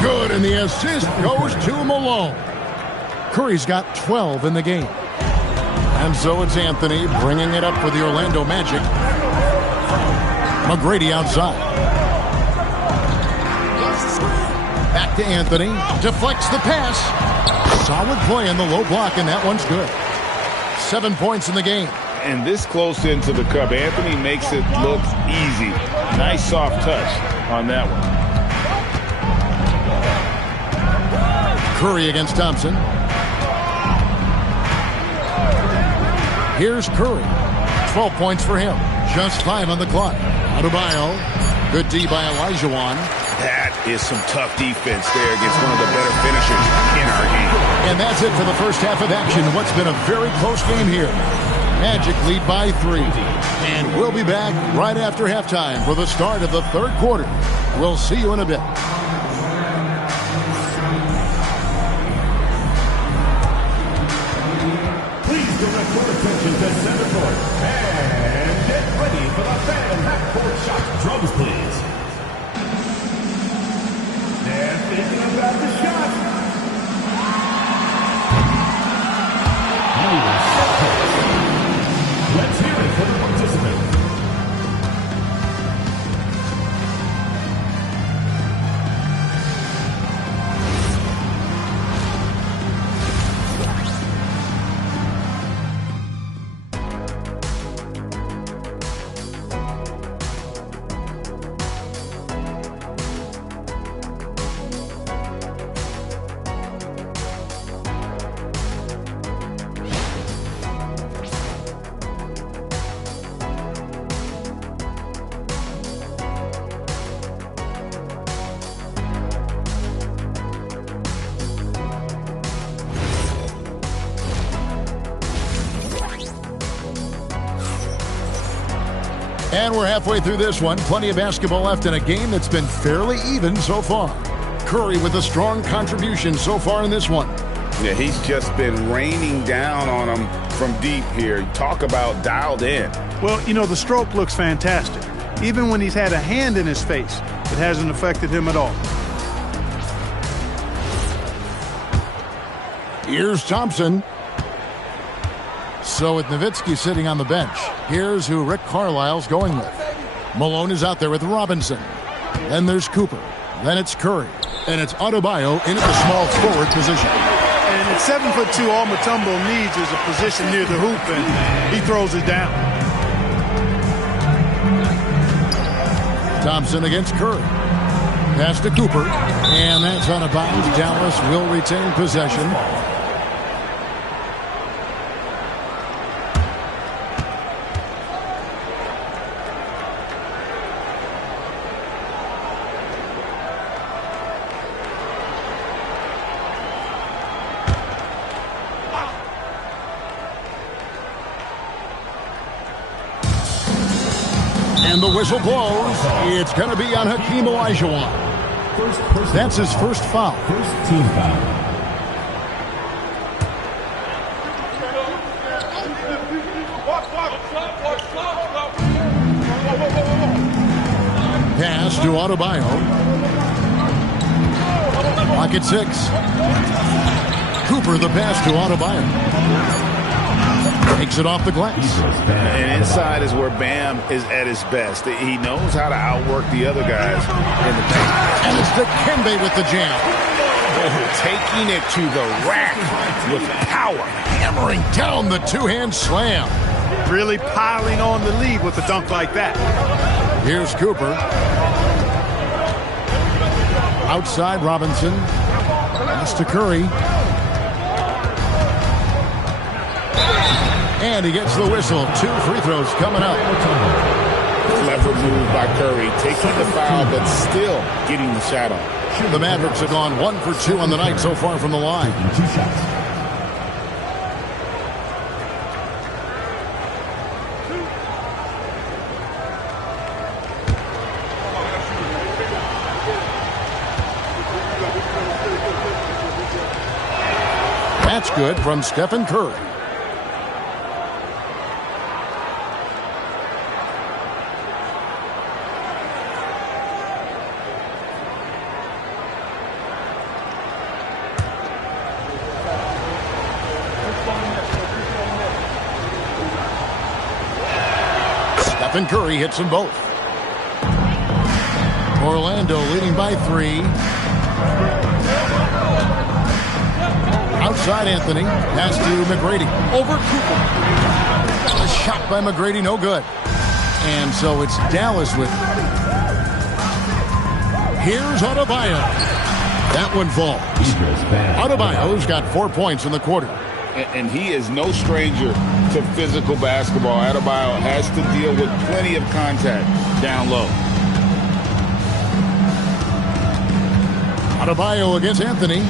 Good, and the assist goes to Malone. Curry's got 12 in the game. And so it's Anthony bringing it up for the Orlando Magic. McGrady outside. Back to Anthony. Deflects the pass. Solid play in the low block, and that one's good. 7 points in the game. And this close into the cup, Anthony makes it look easy. Nice soft touch on that one. Curry against Thompson. Here's Curry. 12 points for him. Just 5 on the clock. Adebayo. Good D by Olajuwon. That is some tough defense there against one of the better finishers in our game. And that's it for the first half of action. What's been a very close game here. Magic lead by 3. And we'll be back right after halftime for the start of the third quarter. We'll see you in a bit. Please direct your attention to center court. And get ready for the fan half-court shot. Drums, please. They're thinking about the shot. Let's hear it for the participant. And we're halfway through this one. Plenty of basketball left in a game that's been fairly even so far. Curry with a strong contribution so far in this one. Yeah, he's just been raining down on him from deep here. Talk about dialed in. Well, you know, the stroke looks fantastic. Even when he's had a hand in his face, it hasn't affected him at all. Here's Thompson. So with Nowitzki sitting on the bench, here's who Rick Carlisle's going with. Malone is out there with Robinson. Then there's Cooper. Then it's Curry. And it's Adebayo in at the small forward position. And at 7'2", all Mutombo needs is a position near the hoop, and he throws it down. Thompson against Curry. Pass to Cooper. And that's out of bounds. Dallas will retain possession. And the whistle blows. It's going to be on Hakeem Olajuwon. That's his first foul. First team foul. Pass to Adebayo. Pocket 6. Cooper the pass to Adebayo. Takes it off the glass. And inside is where Bam is at his best. He knows how to outwork the other guys in the paint. And it's Dikembe with the jam. Taking it to the rack with power. Hammering down the two-hand slam. Really piling on the lead with a dunk like that. Here's Cooper. Outside Robinson. Pass to Curry. And he gets the whistle. 2 free throws coming up. Clever move by Curry. Taking the foul, but still getting the shot on. The Mavericks have gone 1 for 2 on the night so far from the line. 2 shots. good from Stephen Curry. Stephen Curry hits them both. Orlando leading by 3. Outside Anthony. Pass to McGrady. Over Cooper. A shot by McGrady, no good. And so it's Dallas with it. Here's Adebayo. That one falls. Adebayo's got 4 points in the quarter. And he is no stranger to physical basketball. Adebayo has to deal with plenty of contact down low. Adebayo against Anthony.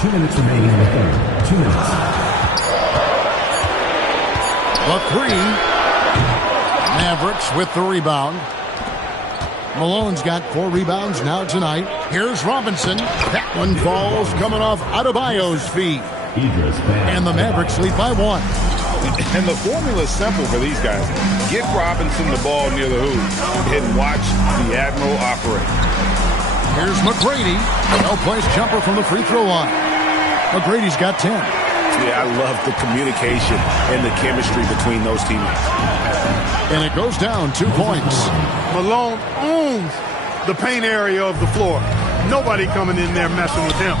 2 minutes remaining in the third. 2 minutes. LaCree. Mavericks with the rebound. Malone's got 4 rebounds now tonight. Here's Robinson. That one falls coming off Adebayo's feet. And the Mavericks lead by 1. And the formula is simple for these guys. Get Robinson the ball near the hoop and watch the Admiral operate. Here's McGrady. Well-placed jumper from the free throw line. McGrady's got 10. Yeah, I love the communication and the chemistry between those teammates. And it goes down 2 points. Malone owns the paint area of the floor. Nobody coming in there messing with him.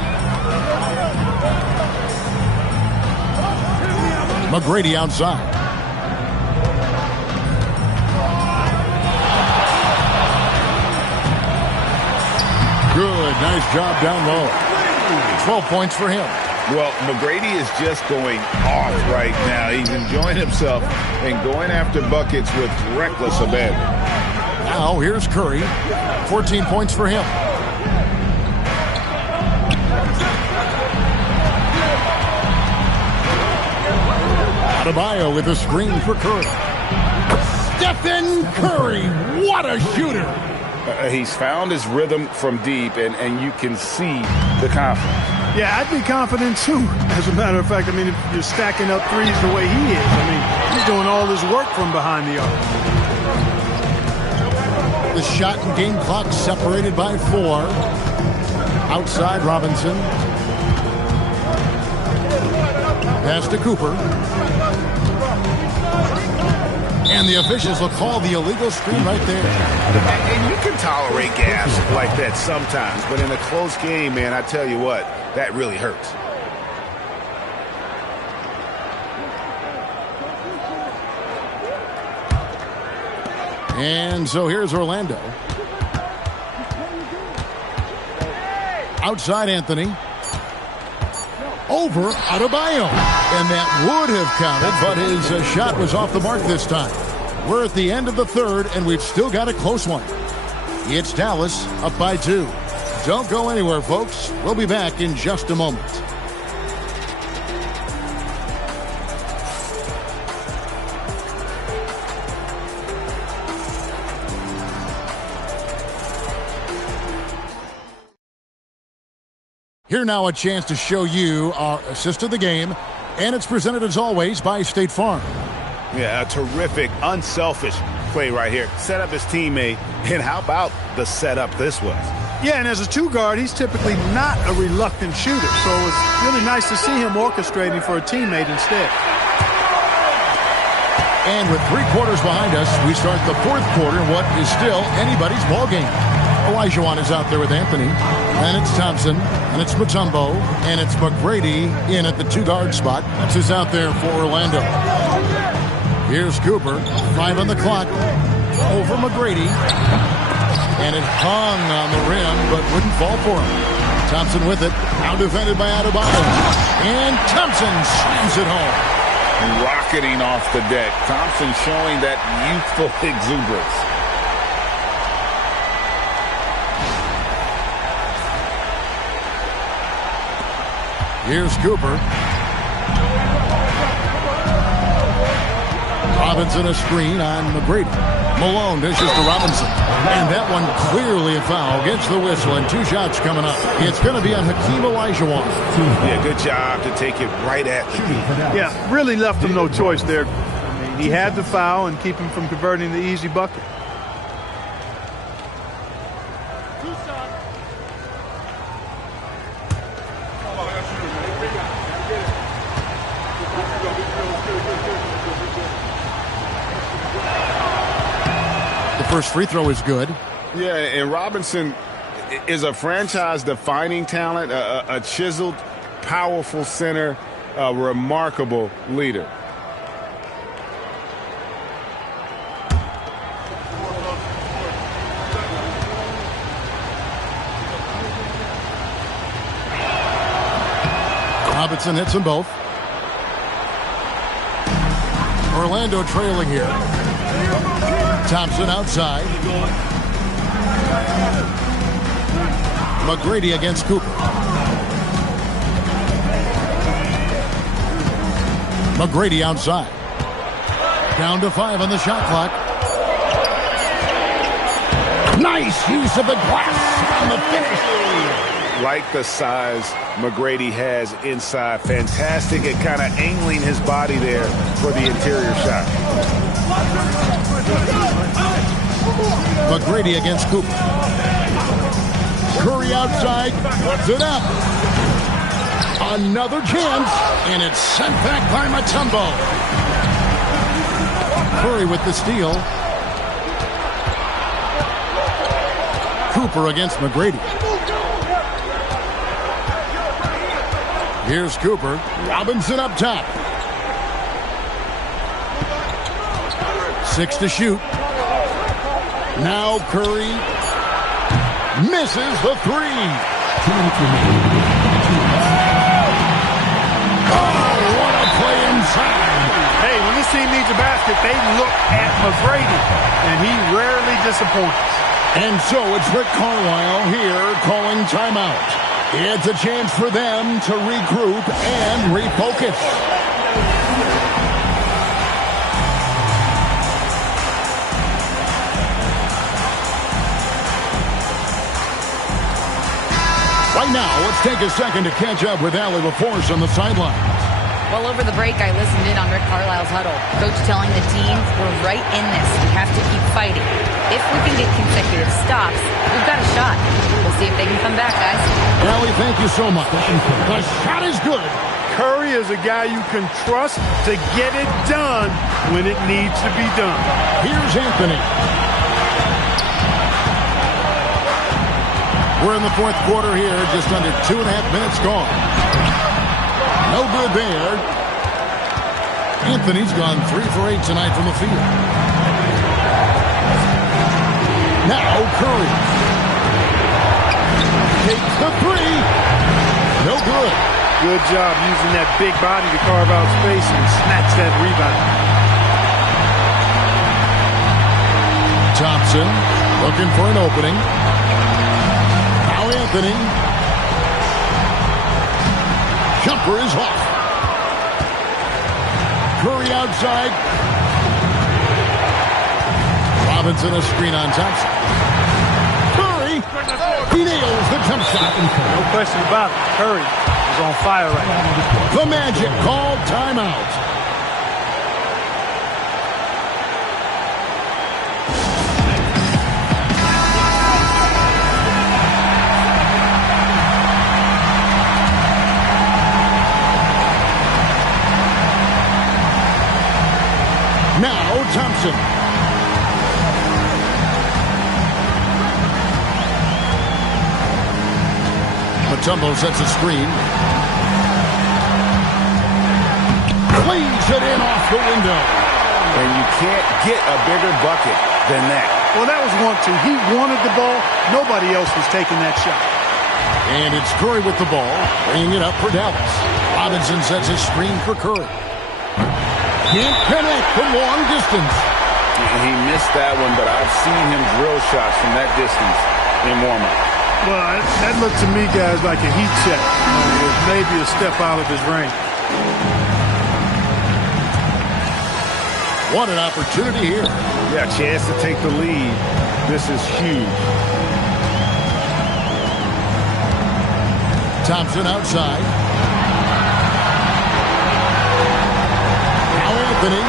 McGrady outside. Good, nice job down low. 12 points for him. Well, McGrady is just going off right now. He's enjoying himself and going after buckets with reckless abandon. Now here's Curry. 14 points for him. Adebayo with a screen for Curry. Stephen Curry, what a shooter! He's found his rhythm from deep, and you can see the confidence. Yeah, I'd be confident too. As a matter of fact, I mean, if you're stacking up threes the way he is, I mean, he's doing all this work from behind the arc. The shot and game clock separated by 4. Outside Robinson. Pass to Cooper. And the officials will call the illegal screen right there. And you can tolerate gas like that sometimes, but in a close game, man, I tell you what, that really hurts. And so here's Orlando. Outside Anthony. Over Adebayo. And that would have counted, but his shot was off the mark this time. We're at the end of the third, and we've still got a close one. It's Dallas up by 2. Don't go anywhere, folks. We'll be back in just a moment. Here now a chance to show you our assist of the game, and it's presented as always by State Farm. Yeah, a terrific, unselfish play right here. Set up his teammate, and how about the setup this was? Yeah, and as a 2 guard, he's typically not a reluctant shooter, so it's really nice to see him orchestrating for a teammate instead. And with 3 quarters behind us, we start the 4th quarter in what is still anybody's ball game. Olajuwon is out there with Anthony, and it's Thompson, and it's Mutombo, and it's McGrady in at the 2-guard spot. That's who's out there for Orlando. Here's Cooper, 5 on the clock, over McGrady, and it hung on the rim, but wouldn't fall for him. Thompson with it, now defended by Adebayo, and Thompson slams it home. Rocketing off the deck. Thompson showing that youthful exuberance. Here's Cooper. Robinson a screen on McGrady. Malone dishes to Robinson. And that one clearly a foul. Gets the whistle, and 2 shots coming up. It's going to be on Hakeem Olajuwon. Yeah, good job to take it right at the knee. Yeah, really left him no choice there. I mean, he had the foul and keep him from converting the easy bucket. First free throw is good. Yeah, and Robinson is a franchise-defining talent, a chiseled, powerful center, a remarkable leader. Robinson hits them both. Orlando trailing here. Thompson outside. McGrady against Cooper. McGrady outside. Down to 5 on the shot clock. Nice use of the glass on the finish. Like the size McGrady has inside. Fantastic at kind of angling his body there for the interior shot. McGrady against Cooper. Curry outside, puts it up. Another chance, and it's sent back by Mutombo. Curry with the steal. Cooper against McGrady. Here's Cooper. Robinson up top. 6 to shoot. Now Curry misses the 3. Oh, what a play inside. Hey, when this team needs a basket, they look at McGrady, and he rarely disappoints. And so it's Rick Carlisle here calling timeout. It's a chance for them to regroup and refocus. Right now, let's take a second to catch up with Allie LaForce on the sideline. Well, over the break, I listened in on Rick Carlisle's huddle. Coach telling the team, we're right in this. We have to keep fighting. If we can get consecutive stops, we've got a shot. We'll see if they can come back, guys. Allie, thank you so much. The shot is good. Curry is a guy you can trust to get it done when it needs to be done. Here's Anthony. We're in the fourth quarter here, just under 2.5 minutes gone. No good there. Anthony's gone 3 for 8 tonight from the field. Now Curry. Takes the 3. No good. Good job using that big body to carve out space and snatch that rebound. Thompson looking for an opening. Now Anthony. Jumper is off. Curry outside. Robinson a screen on Thompson. Curry. He nails the jump shot. No question about it. Curry is on fire right now. The Magic called timeout. Now Thompson. Mutombo sets a screen. Leads it in off the window. And you can't get a bigger bucket than that. Well, that was 1-2. He wanted the ball. Nobody else was taking that shot. And it's Curry with the ball, bringing it up for Dallas. Robinson sets a screen for Curry. Can't connect from long distance. He missed that one, but I've seen him drill shots from that distance in warm-up. Well, that looked to me, guys, like a heat check. With maybe a step out of his range. What an opportunity here. Yeah, chance to take the lead. This is huge. Thompson outside. Now Anthony.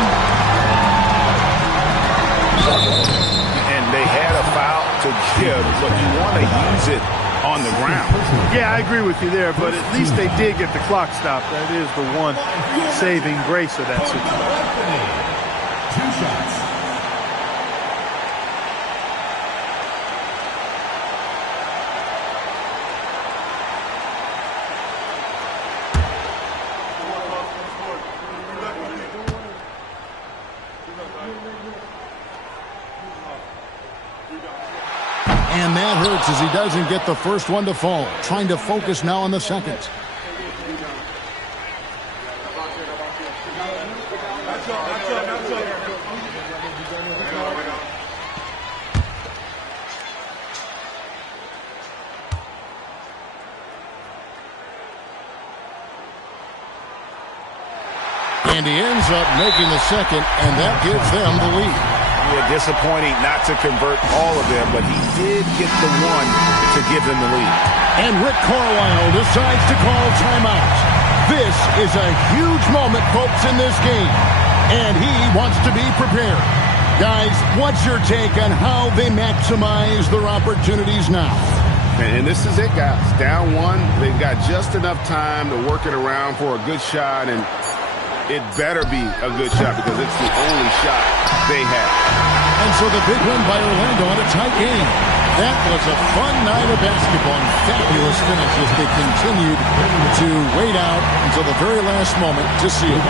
And they had a foul to give, but you want to use it on the ground. Yeah, I agree with you there, but at least they did get the clock stopped. That is the one saving grace of that situation. 2 shots. And that hurts as he doesn't get the first one to fall. Trying to focus now on the second. And he ends up making the second, and that gives them the lead. Yeah, disappointing not to convert all of them, but he did get the one to give them the lead. And Rick Carlisle decides to call timeout. This is a huge moment, folks, in this game. And he wants to be prepared. Guys, what's your take on how they maximize their opportunities now? And this is it, guys. Down one, they've got just enough time to work it around for a good shot, and it better be a good shot because it's the only shot they have. And so the big win by Orlando in a tight game. That was a fun night of basketball and fabulous finish as they continued to wait out until the very last moment to see it.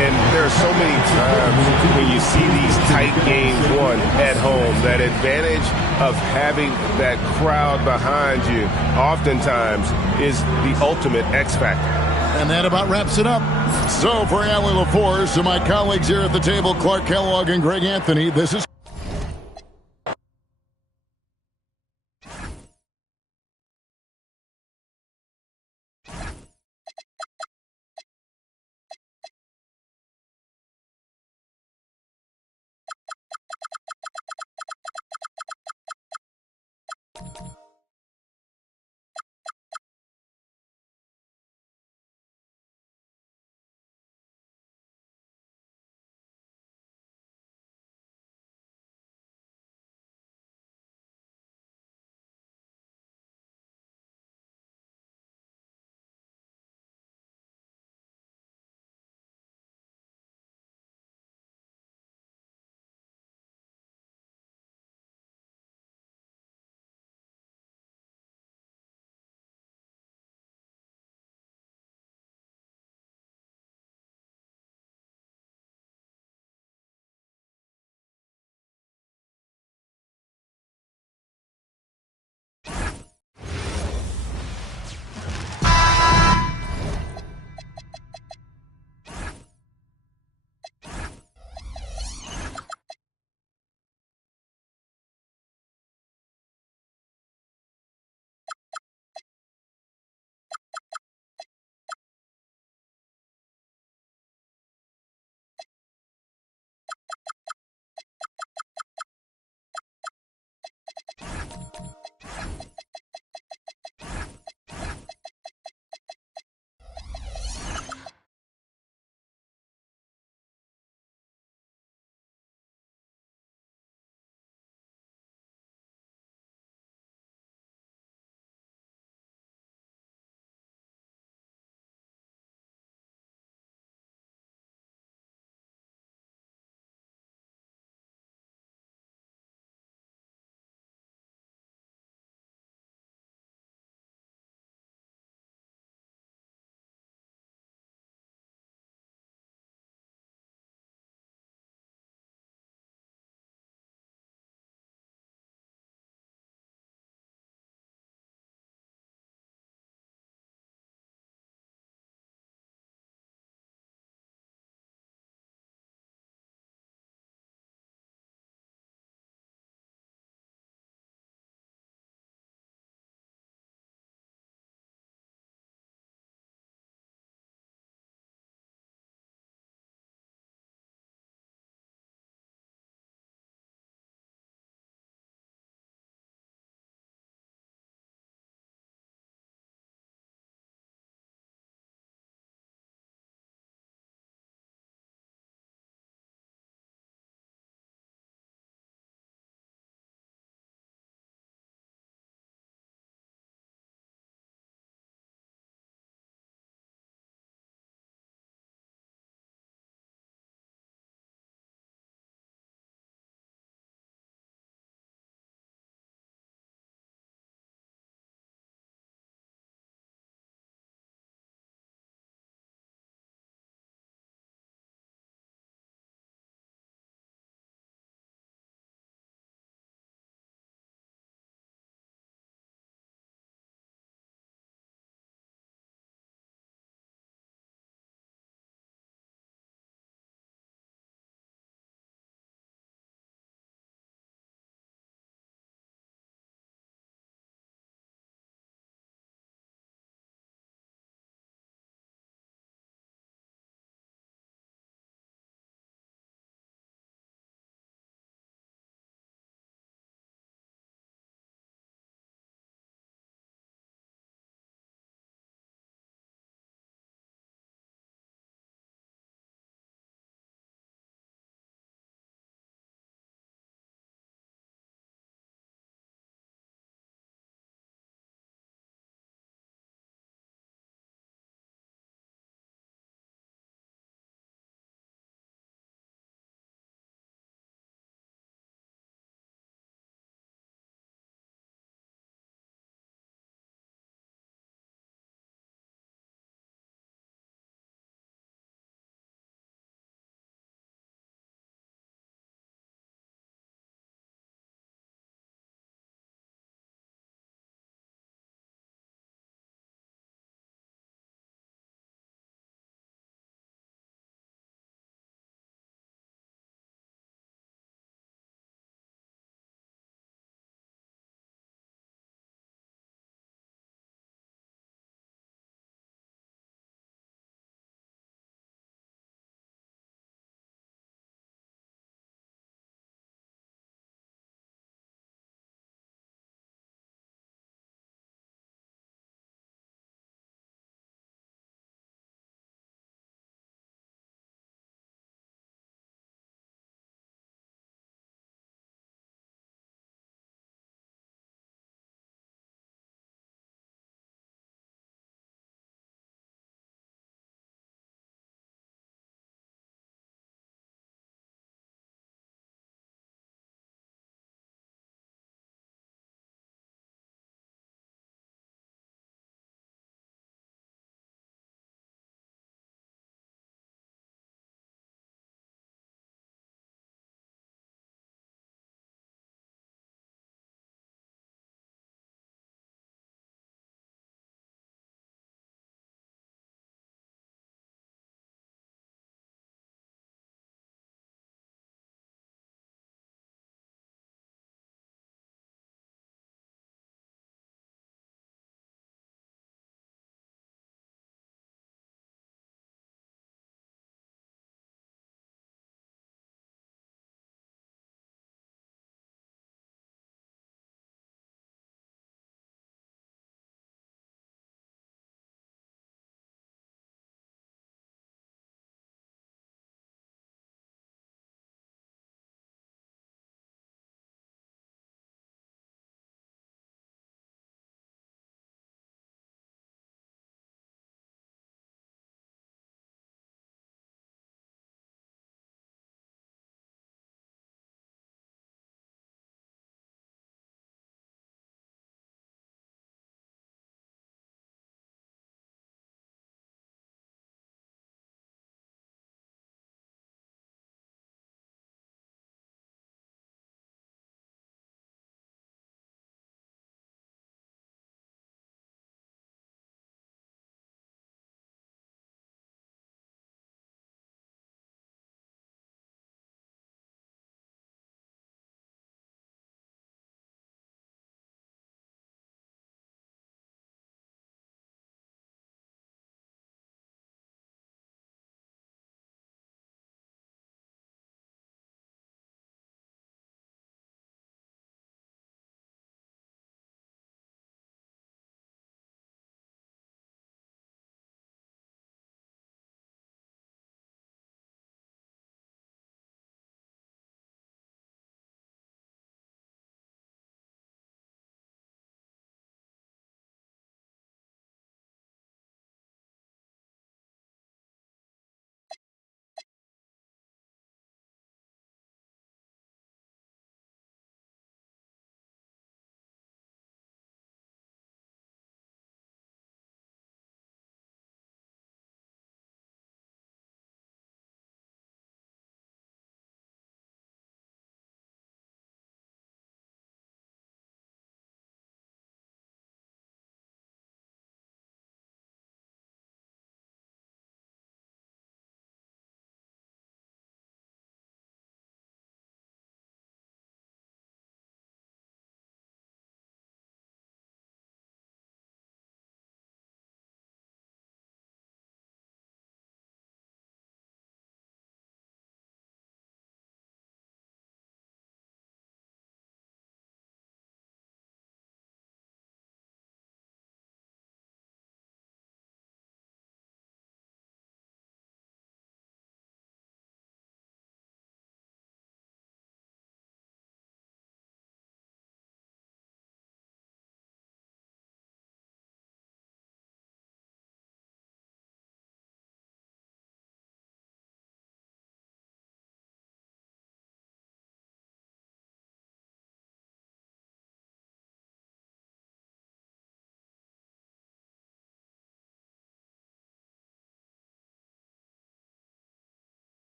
And there are so many times when you see these tight games won at home, that advantage of having that crowd behind you oftentimes is the ultimate X factor. And that about wraps it up. So for Allie LaForce and my colleagues here at the table, Clark Kellogg and Greg Anthony, this is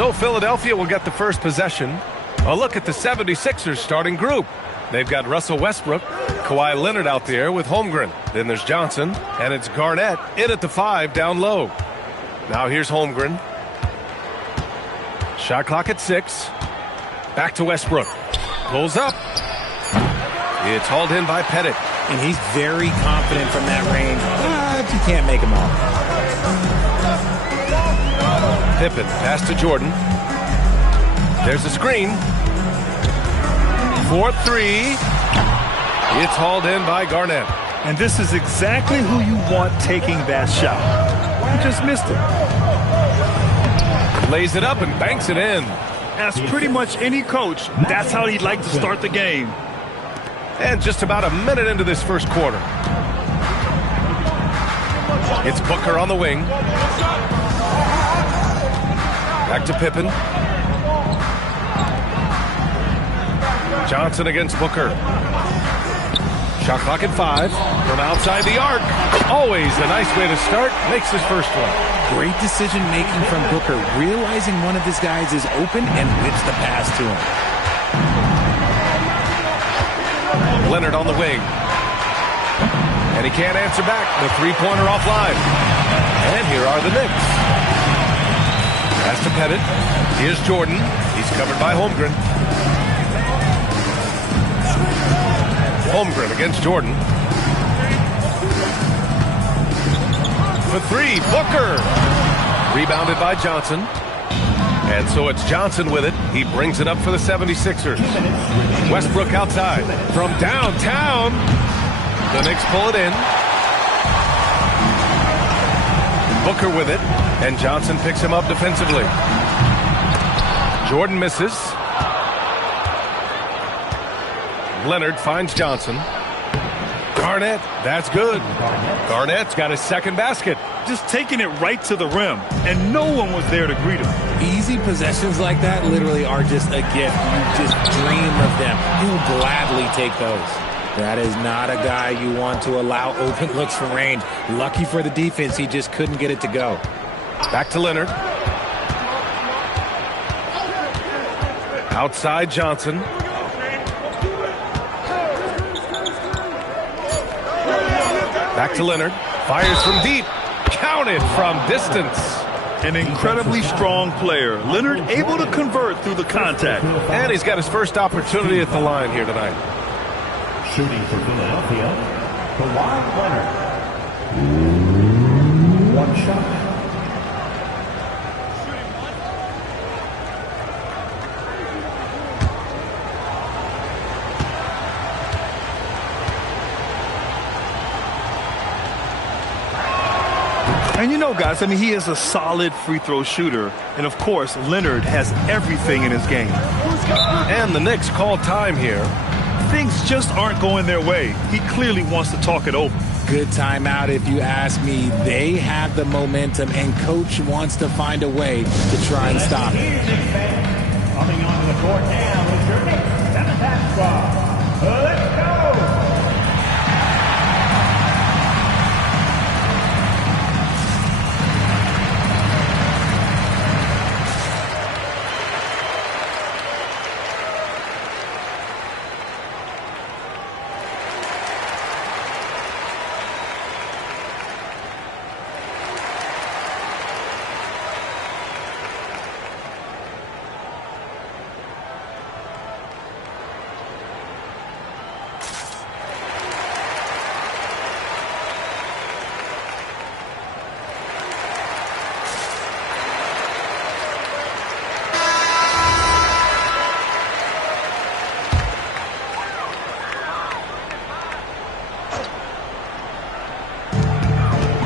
So Philadelphia will get the first possession. A look at the 76ers starting group. They've got Russell Westbrook, Kawhi Leonard out there with Holmgren. Then there's Johnson, and it's Garnett in at the 5 down low. Now here's Holmgren. Shot clock at 6. Back to Westbrook. Pulls up. It's hauled in by Pettit. And he's very confident from that range, but you can't make him all. Pippen, pass to Jordan. There's the screen. 4-3. It's hauled in by Garnett. And this is exactly who you want taking that shot. You just missed it. Lays it up and banks it in. As pretty much any coach, that's how he'd like to start the game. And just about a minute into this first quarter. It's Booker on the wing. Back to Pippen. Johnson against Booker. Shot clock at 5. From outside the arc. Always a nice way to start. Makes his first one. Great decision making from Booker. Realizing one of his guys is open and whips the pass to him. Leonard on the wing. And he can't answer back. The three-pointer offline. And here are the Knicks. Pass to Pettit. Here's Jordan. He's covered by Holmgren. Holmgren against Jordan. For 3, Booker. Rebounded by Johnson. And so it's Johnson with it. He brings it up for the 76ers. Westbrook outside. From downtown. The Knicks pull it in. Booker with it. And Johnson picks him up defensively. Jordan misses. Leonard finds Johnson. Garnett, that's good. Garnett's got his second basket. Just taking it right to the rim, and no one was there to greet him. Easy possessions like that literally are just a gift. You just dream of them. He'll gladly take those. That is not a guy you want to allow open looks from range. Lucky for the defense, he just couldn't get it to go. Back to Leonard. Outside Johnson. Back to Leonard. Fires from deep. Counted from distance. An incredibly strong player. Leonard able to convert through the contact. And he's got his first opportunity at the line here tonight. Shooting for Philadelphia, Kawhi Leonard. One shot. And you know, guys, I mean, he is a solid free throw shooter. And, of course, Leonard has everything in his game. And the Knicks call time here. Things just aren't going their way. He clearly wants to talk it over. Good timeout if you ask me. They have the momentum, and Coach wants to find a way to try and stop it. Coming onto the court now is your Knicks 7th squad. Let's go!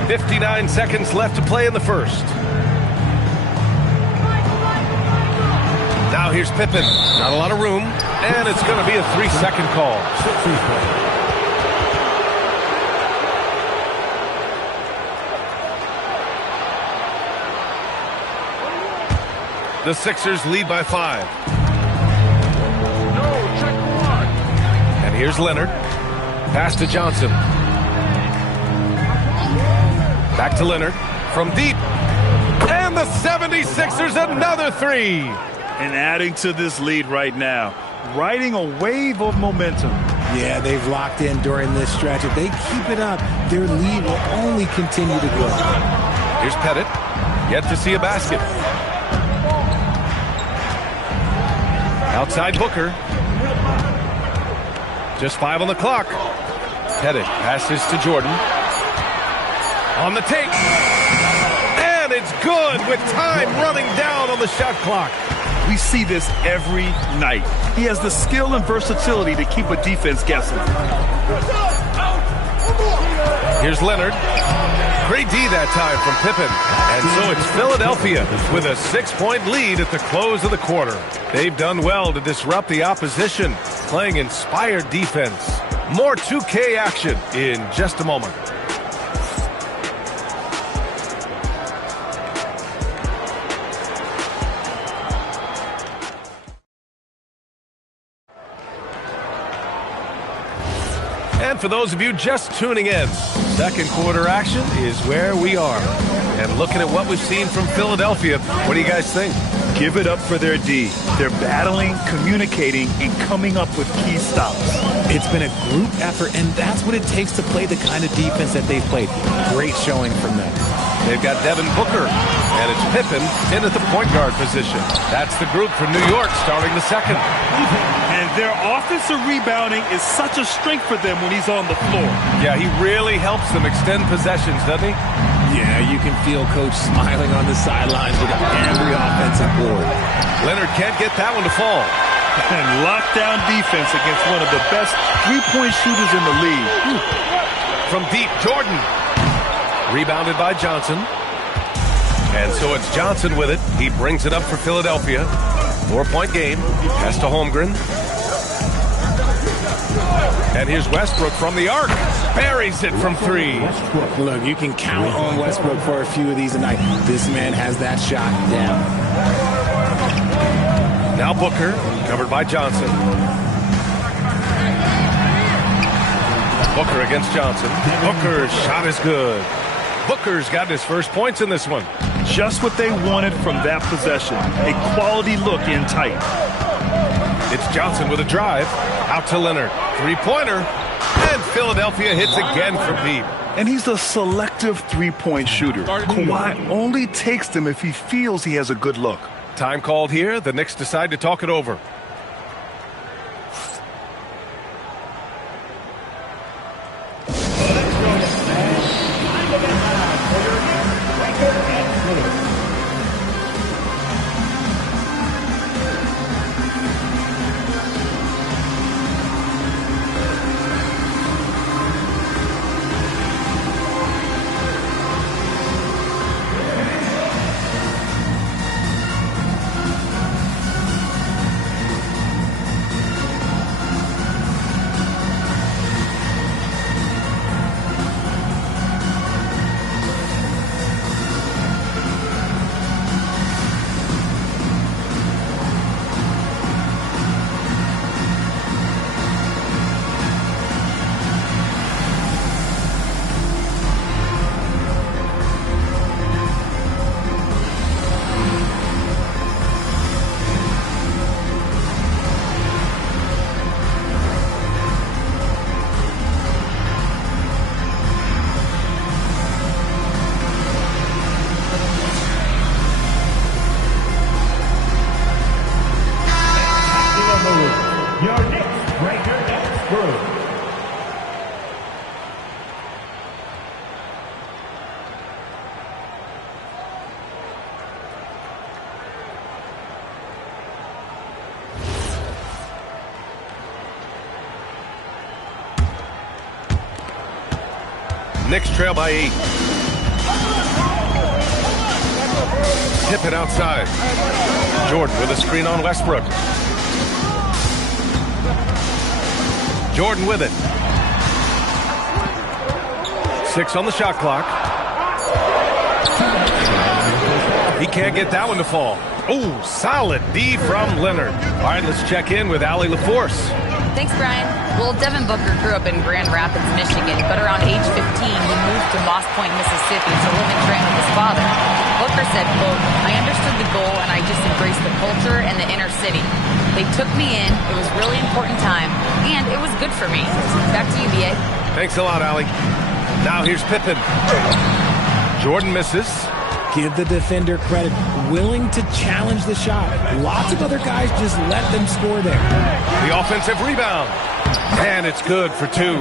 .59 seconds left to play in the first. Now here's Pippen. Not a lot of room. And it's going to be a 3-second call. The Sixers lead by 5. And here's Leonard. Pass to Johnson. Back to Leonard from deep. And the The 76ers another three. And adding to this lead right now, riding a wave of momentum. Yeah, they've locked in during this stretch. If they keep it up, their lead will only continue to grow. Here's Pettit. Yet to see a basket. Outside Booker. Just 5 on the clock. Pettit passes to Jordan. On the take. And it's good with time running down on the shot clock. We see this every night. He has the skill and versatility to keep a defense guessing. Here's Leonard. Great D that time from Pippen. And so it's Philadelphia with a 6-point lead at the close of the quarter. They've done well to disrupt the opposition, playing inspired defense. More 2K action in just a moment. And for those of you just tuning in, second quarter action is where we are. And looking at what we've seen from Philadelphia, what do you guys think? Give it up for their D. They're battling, communicating, and coming up with key stops. It's been a group effort, and that's what it takes to play the kind of defense that they've played. Great showing from them. They've got Devin Booker, and it's Pippen in at the point guard position. That's the group for New York starting the second. And their offensive rebounding is such a strength for them when he's on the floor. Yeah, he really helps them extend possessions, doesn't he? Yeah, you can feel Coach smiling on the sidelines with every offensive board. Leonard can't get that one to fall. And lockdown defense against one of the best three-point shooters in the league. From deep, Jordan. Rebounded by Johnson. And so it's Johnson with it. He brings it up for Philadelphia. 4-point game. Pass to Holmgren. And here's Westbrook from the arc. Buries it from three. Look, you can count on Westbrook for a few of these tonight. This man has that shot down. Now Booker, covered by Johnson. Booker against Johnson. Booker's shot is good. Booker's got his first points in this one. Just what they wanted from that possession. A quality look in tight. It's Johnson with a drive. Out to Leonard. Three-pointer. And Philadelphia hits again for Pete. And he's a selective three-point shooter. Kawhi only takes them if he feels he has a good look. Time called here. The Knicks decide to talk it over. Knicks trail by 8. Pippen outside. Jordan with a screen on Westbrook. Jordan with it. 6 on the shot clock. He can't get that one to fall. Oh, solid D from Leonard. All right, let's check in with Allie LaForce. Thanks, Brian. Well, Devin Booker grew up in Grand Rapids, Michigan, but around age 15, he moved to Moss Point, Mississippi to live and train with his father. Booker said, quote, "I understood the goal and I just embraced the culture and the inner city. They took me in. It was really important time, and it was good for me." Back to you, B.A. Thanks a lot, Allie. Now here's Pippen. Jordan misses. Give the defender credit. Willing to challenge the shot. Lots of other guys just let them score there. The offensive rebound. And it's good for 2.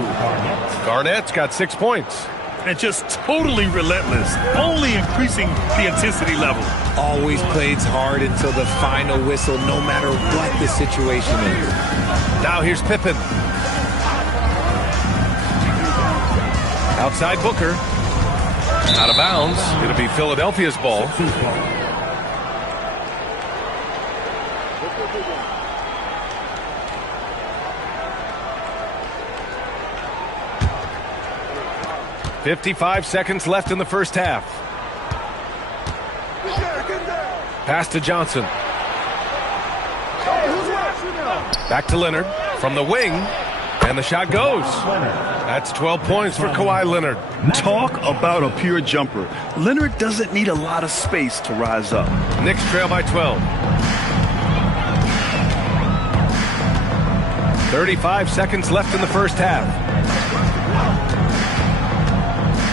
Garnett's got 6 points. And just totally relentless, only increasing the intensity level. Always plays hard until the final whistle, no matter what the situation is. Now here's Pippen. Outside Booker. Out of bounds. It'll be Philadelphia's ball. "55 seconds left in the first half." Pass to Johnson. Back to Leonard from the wing, and the shot goes. That's 12 points for Kawhi Leonard. Talk about a pure jumper. Leonard doesn't need a lot of space to rise up. Knicks trail by 12. 35 seconds left in the first half.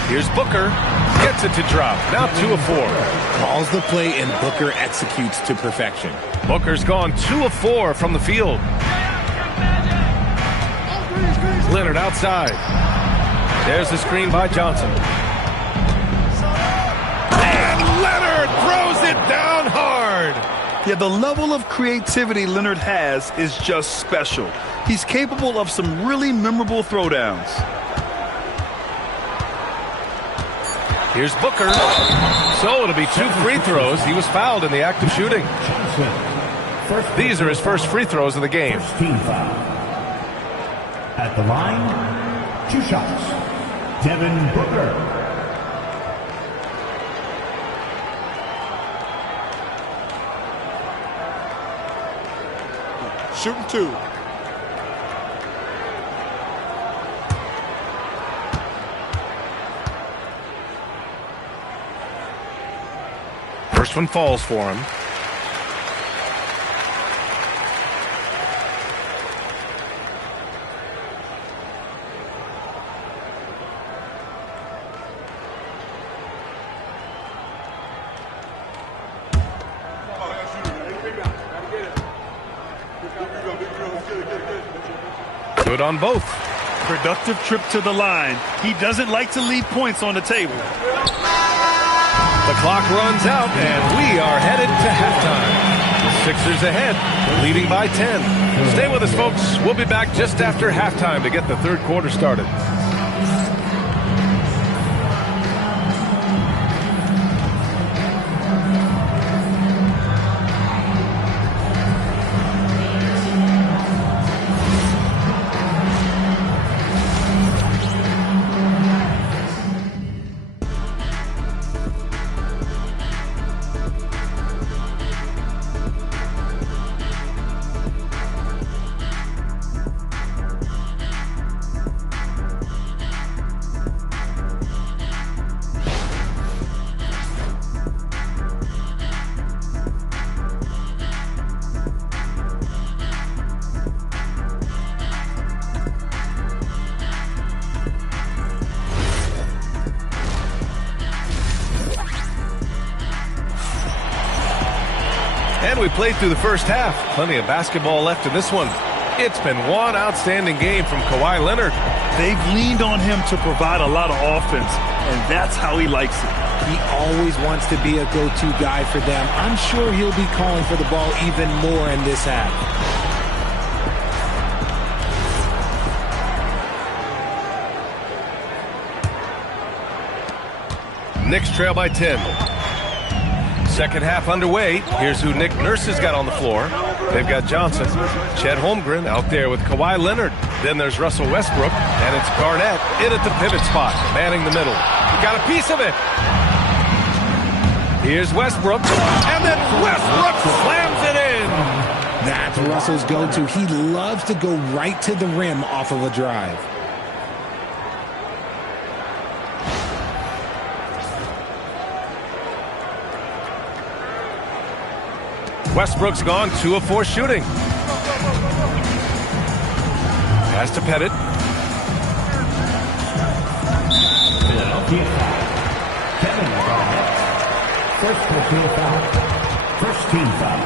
Here's Booker. Gets it to drop. Now 2 of 4. Calls the play and Booker executes to perfection. Booker's gone 2 of 4 from the field. Leonard outside. There's the screen by Johnson. And Leonard throws it down hard. Yeah, the level of creativity Leonard has is just special. He's capable of some really memorable throwdowns. Here's Booker. So it'll be 2 free throws. He was fouled in the act of shooting. These are his first free throws of the game. Team foul. At the line, 2 shots. Devin Booker. Shooting 2. First one falls for him. Good on both. Productive trip to the line. He doesn't like to leave points on the table. The clock runs out, and we are headed to halftime. The Sixers ahead, leading by 10. Stay with us, folks. We'll be back just after halftime to get the third quarter started. And we played through the first half. Plenty of basketball left in this one. It's been one outstanding game from Kawhi Leonard. They've leaned on him to provide a lot of offense, and that's how he likes it. He always wants to be a go-to guy for them. I'm sure he'll be calling for the ball even more in this half. Knicks trail by 10. Second half underway. Here's who Nick Nurse has got on the floor. They've got Johnson, Chet Holmgren out there with Kawhi Leonard. Then there's Russell Westbrook, and it's Garnett in at the pivot spot, manning the middle. He got a piece of it. Here's Westbrook, and then Westbrook slams it in. That's Russell's go-to. He loves to go right to the rim off of a drive. Westbrook's gone 2 of 4 shooting. Pass to Pettit. Philadelphia foul. Kevin Garnett. First personal foul. First team foul.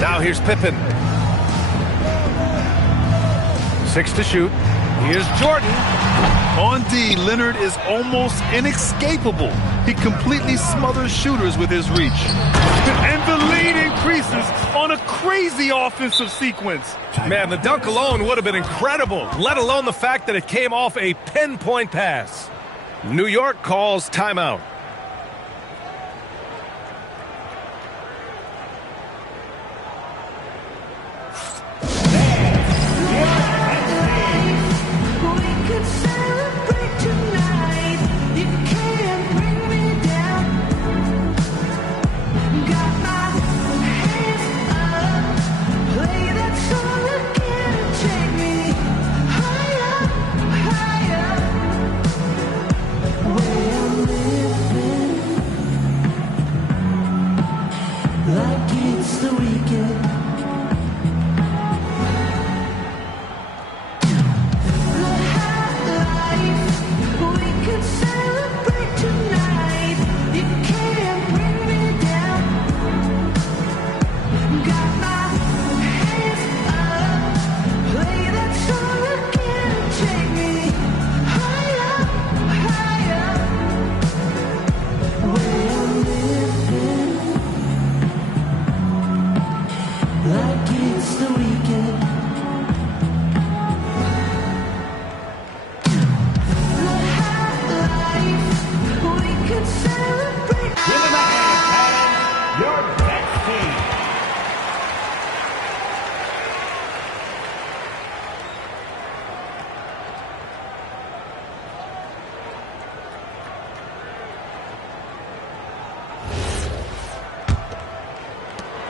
Now here's Pippen. 6 to shoot. Here's Jordan. On D, Leonard is almost inescapable. He completely smothers shooters with his reach. And the lead increases on a crazy offensive sequence. Man, the dunk alone would have been incredible, let alone the fact that it came off a pinpoint pass. New York calls timeout.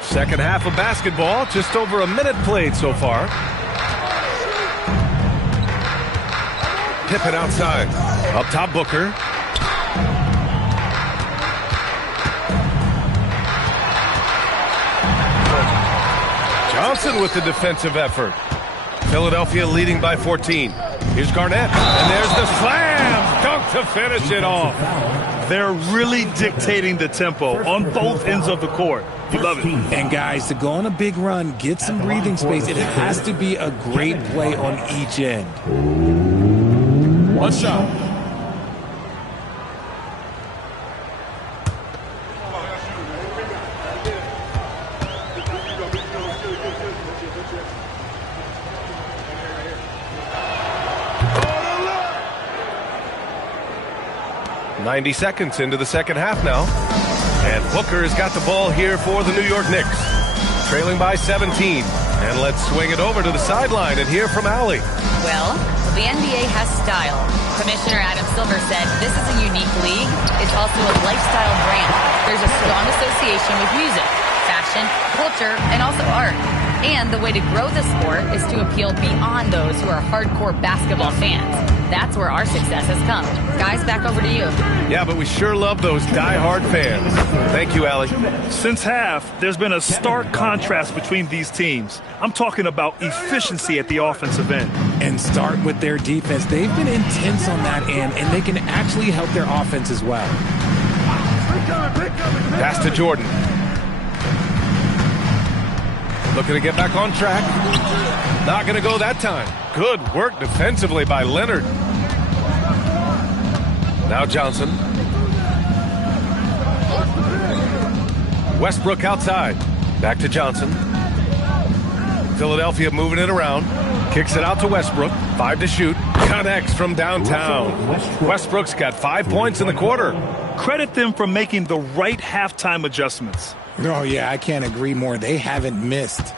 Second half of basketball, just over a minute played so far. Pippen outside. Up top, Booker. Johnson with the defensive effort. Philadelphia leading by 14. Here's Garnett. And there's the slam. Dunk to finish it off. They're really dictating the tempo on both ends of the court. You love it. And guys, to go on a big run, get some breathing space, it has to be a great play on each end. One shot. .90 seconds into the second half now. And Booker has got the ball here for the New York Knicks. Trailing by 17. And let's swing it over to the sideline and hear from Allie. Well, the NBA has style. Commissioner Adam Silver said this is a unique league. It's also a lifestyle brand. There's a strong association with music, fashion, culture, and also art. And the way to grow the sport is to appeal beyond those who are hardcore basketball fans. That's where our success has come. Guys, back over to you. Yeah, but we sure love those die-hard fans. Thank you, Allie. Since half, there's been a stark contrast between these teams. I'm talking about efficiency at the offensive end. And start with their defense. They've been intense on that end, and they can actually help their offense as well. Pass to Jordan. Looking to get back on track. Not going to go that time. Good work defensively by Leonard. Now Johnson. Westbrook outside. Back to Johnson. Philadelphia moving it around. Kicks it out to Westbrook. 5 to shoot. Connects from downtown. Westbrook's got 5 points in the quarter. Credit them for making the right halftime adjustments. Oh, yeah, I can't agree more. They haven't missed.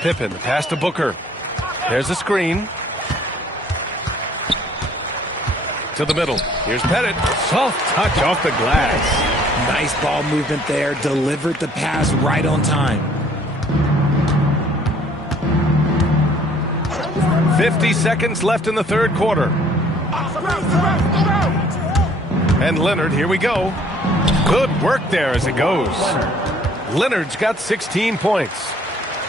Pippen, pass to Booker. There's a screen. To the middle. Here's Pettit. Soft touch off the glass. Nice ball movement there. Delivered the pass right on time. 50 seconds left in the third quarter. And Leonard, here we go. Good work there as it goes. Leonard's got 16 points.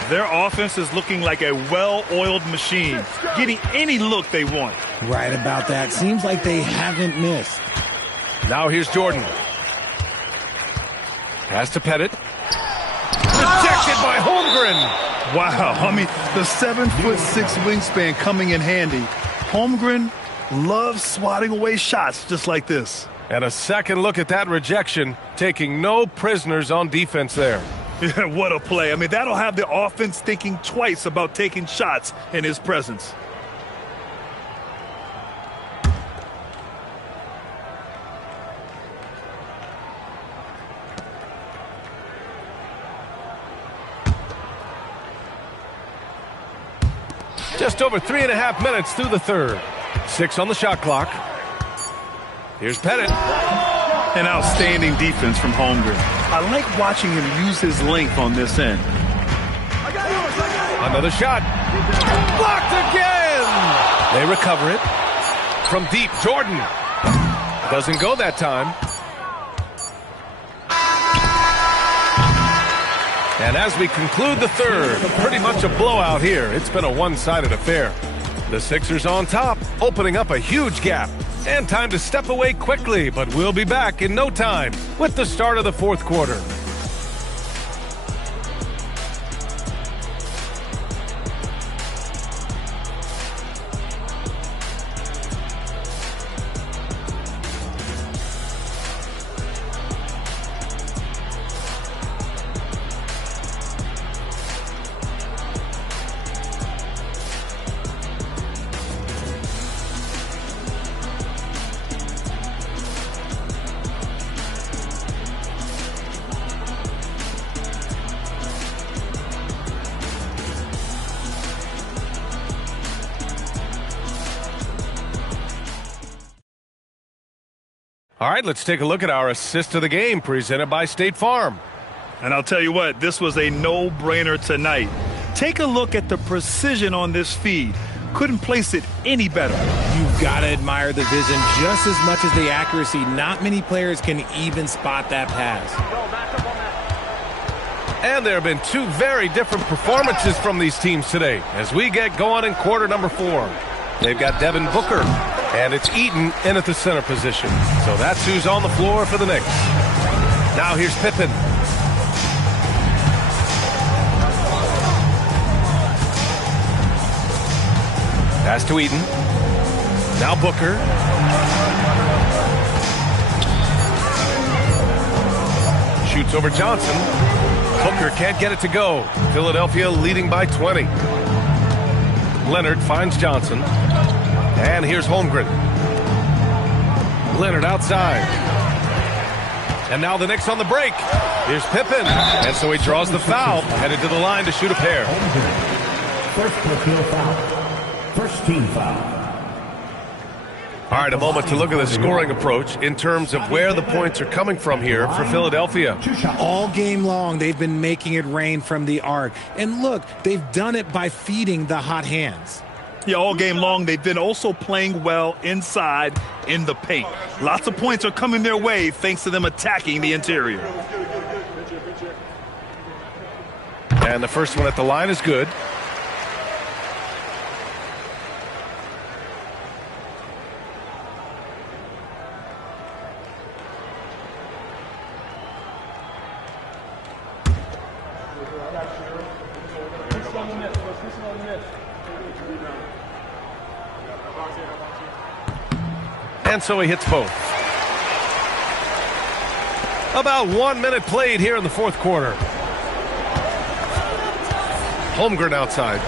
Their offense is looking like a well-oiled machine, getting any look they want. Right about that. Seems like they haven't missed. Now here's Jordan. Pass to Pettit. Rejected by Holmgren. Wow, I mean, the 7'6" wingspan coming in handy. Holmgren loves swatting away shots just like this. And a second look at that rejection, taking no prisoners on defense there. Yeah, what a play. I mean, that'll have the offense thinking twice about taking shots in his presence. Just over 3.5 minutes through the third. 6 on the shot clock. Here's Pettit. An outstanding defense from Holmgren. I like watching him use his length on this end. Another shot. Blocked again. They recover it. From deep, Jordan. Doesn't go that time. And as we conclude the third, pretty much a blowout here. It's been a one-sided affair. The Sixers on top, opening up a huge gap. And time to step away quickly, but we'll be back in no time with the start of the fourth quarter. All right, let's take a look at our assist of the game presented by State Farm. And I'll tell you what, this was a no-brainer tonight. Take a look at the precision on this feed. Couldn't place it any better. You've got to admire the vision just as much as the accuracy. Not many players can even spot that pass. And there have been two very different performances from these teams today as we get going in quarter number 4. They've got Devin Booker, and it's Eaton in at the center position. So that's who's on the floor for the Knicks. Now here's Pippen. Pass to Eaton. Now Booker. Shoots over Johnson. Booker can't get it to go. Philadelphia leading by 20. Leonard finds Johnson. And here's Holmgren. Leonard outside. And now the Knicks on the break. Here's Pippen. And so he draws the foul, headed to the line to shoot a pair. First personal foul. First team foul. All right, a moment to look at the scoring approach in terms of where the points are coming from here for Philadelphia. All game long, they've been making it rain from the arc. And look, they've done it by feeding the hot hands. Yeah, all game long, they've been also playing well inside in the paint. Lots of points are coming their way thanks to them attacking the interior. And the first one at the line is good. And so he hits both. About 1 minute played here in the fourth quarter. Holmgren outside.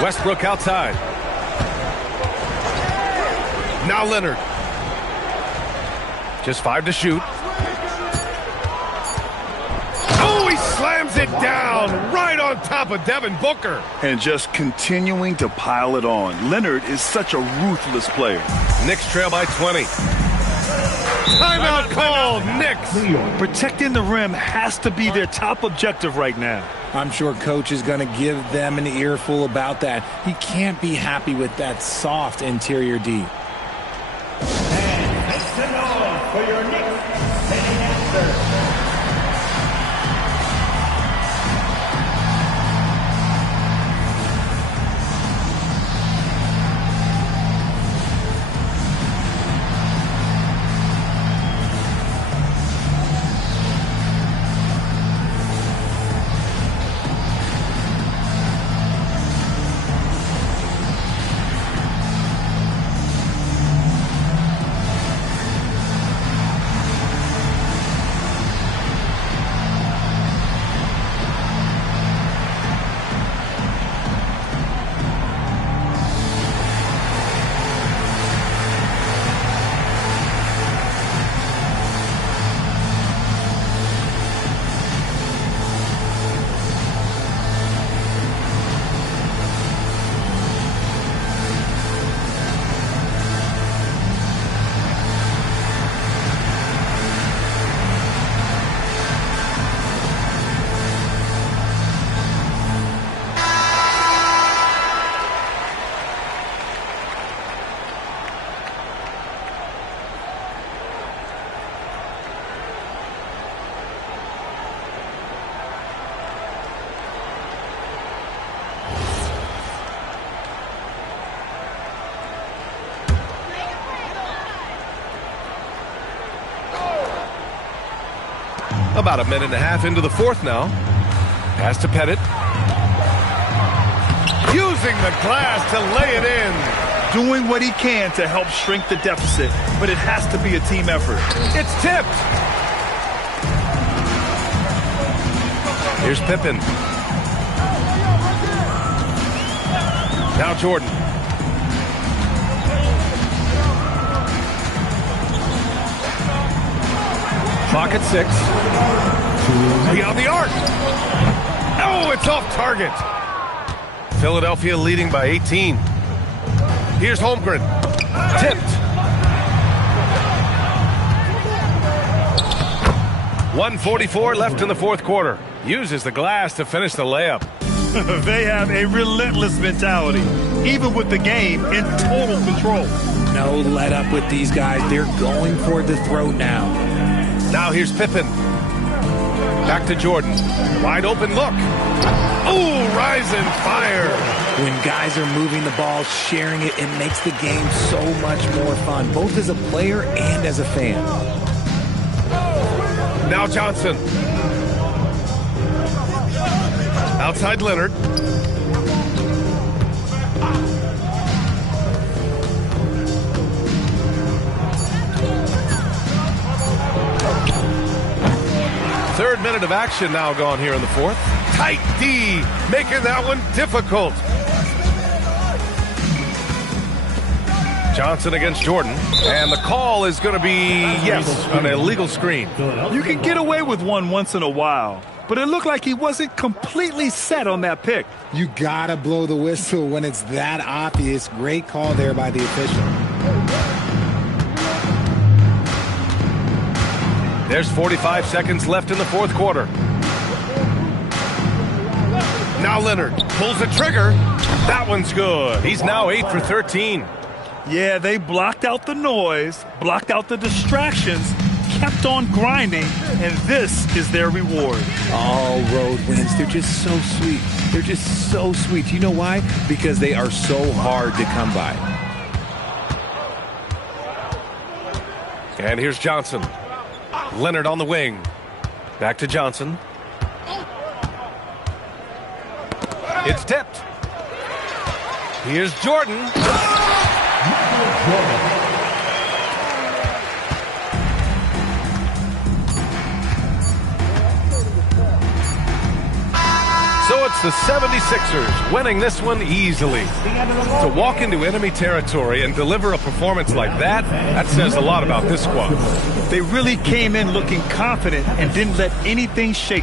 Westbrook outside. Now Leonard. Just 5 to shoot. Oh, he slams it down right on top of Devin Booker. And just continuing to pile it on. Leonard is such a ruthless player. Knicks trail by 20. Timeout called, Knicks. Protecting the rim has to be their top objective right now. I'm sure coach is going to give them an earful about that. He can't be happy with that soft interior D. And make some noise for your Knicks sitting answer. About a minute and a half into the fourth now. Pass to Pettit. Using the glass to lay it in. Doing what he can to help shrink the deficit, but it has to be a team effort. It's tipped. Here's Pippen. Now Jordan. Clock at 6. Beyond the arc. Oh, it's off target. Philadelphia leading by 18. Here's Holmgren. Tipped. 1:44 left in the fourth quarter. Uses the glass to finish the layup. They have a relentless mentality, even with the game in total control. No let up with these guys. They're going for the throat now. Now here's Pippen. Back to Jordan. Wide open look. Oh, rise and fire. When guys are moving the ball, sharing it, it makes the game so much more fun, both as a player and as a fan. Now Johnson. Outside Leonard. Third minute of action now gone here in the fourth. Tight D, making that one difficult. Johnson against Jordan. And the call is going to be, yes, an illegal screen. You can get away with one once in a while, but it looked like he wasn't completely set on that pick. You got to blow the whistle when it's that obvious. Great call there by the official. There's 45 seconds left in the fourth quarter. Now Leonard pulls the trigger. That one's good. He's now 8 for 13. Yeah, they blocked out the noise, blocked out the distractions, kept on grinding, and this is their reward. All road wins. They're just so sweet. They're just so sweet. You know why? Because they are so hard to come by. And here's Johnson. Leonard on the wing. Back to Johnson. It's tipped. Here's Jordan. So it's the 76ers winning this one easily. To walk into enemy territory and deliver a performance like that, that says a lot about this squad. They really came in looking confident and didn't let anything shake.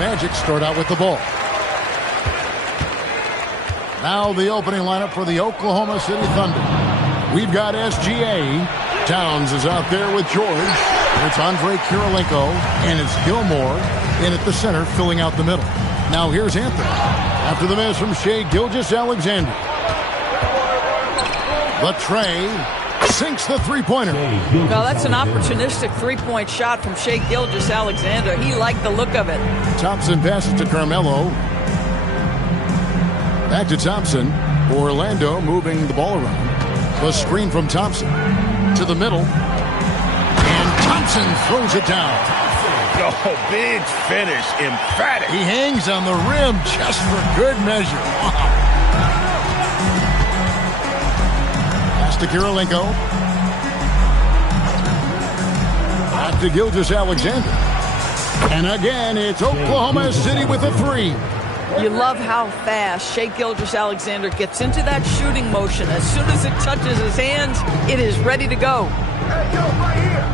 Magic start out with the ball. Now the opening lineup for the Oklahoma City Thunder. We've got SGA. Towns is out there with George. It's Andre Kirilenko, and it's Gilmore in at the center, filling out the middle. Now here's Anthony. After the miss from Shai Gilgeous-Alexander. The tray sinks the three-pointer. Well, that's an opportunistic three-point shot from Shai Gilgeous-Alexander. He liked the look of it. Thompson passes to Carmelo. Back to Thompson. Orlando moving the ball around. The screen from Thompson to the middle. And Thompson throws it down. Oh, big finish. Emphatic. He hangs on the rim just for good measure. Wow. Pass to Kirilenko. Back to Gilgeous-Alexander. And again, it's Oklahoma City with a three. You love how fast Shai Gilgeous-Alexander gets into that shooting motion. As soon as it touches his hands, it is ready to go. Hey, yo, right here.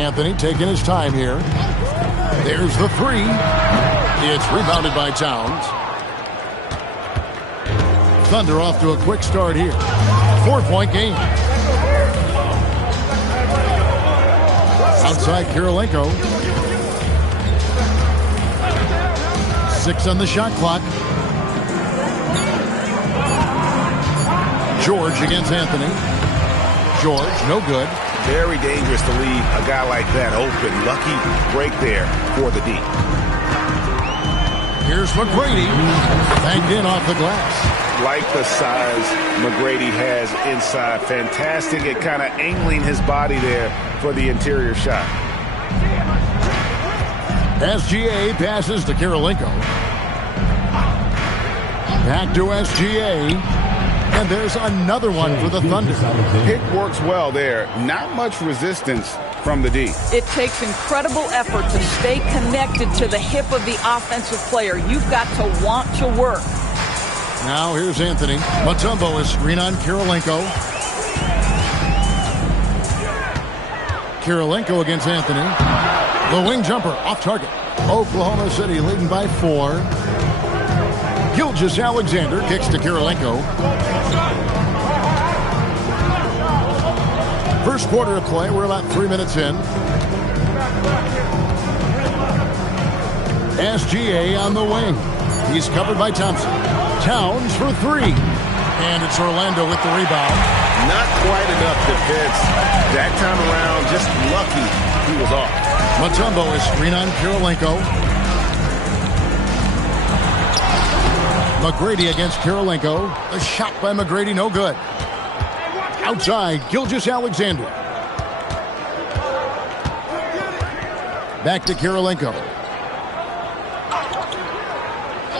Anthony taking his time here. There's the three. It's rebounded by Towns. Thunder off to a quick start here. 4-point game. Outside Kirilenko. 6 on the shot clock. George against Anthony. George, no good. Very dangerous to leave a guy like that open. Lucky break there for the D. Here's McGrady. Banged in off the glass. Like the size McGrady has inside. Fantastic at kind of angling his body there for the interior shot. SGA passes to Kirilenko. Back to SGA. And there's another one for the Thunder. Pick works well there. Not much resistance from the D. It takes incredible effort to stay connected to the hip of the offensive player. You've got to want to work. Now here's Anthony. Mutombo is screen on Kirilenko. Kirilenko against Anthony. The wing jumper off target. Oklahoma City leading by 4. Gilgeous-Alexander kicks to Kirilenko. First quarter of play. We're about 3 minutes in. SGA on the wing. He's covered by Thompson. Towns for 3. And it's Orlando with the rebound. Not quite enough defense. That time around, just lucky he was off. Mutombo is screen on Kirilenko. McGrady against Kirilenko. A shot by McGrady, no good. Outside, Gilgeous-Alexander. Back to Kirilenko.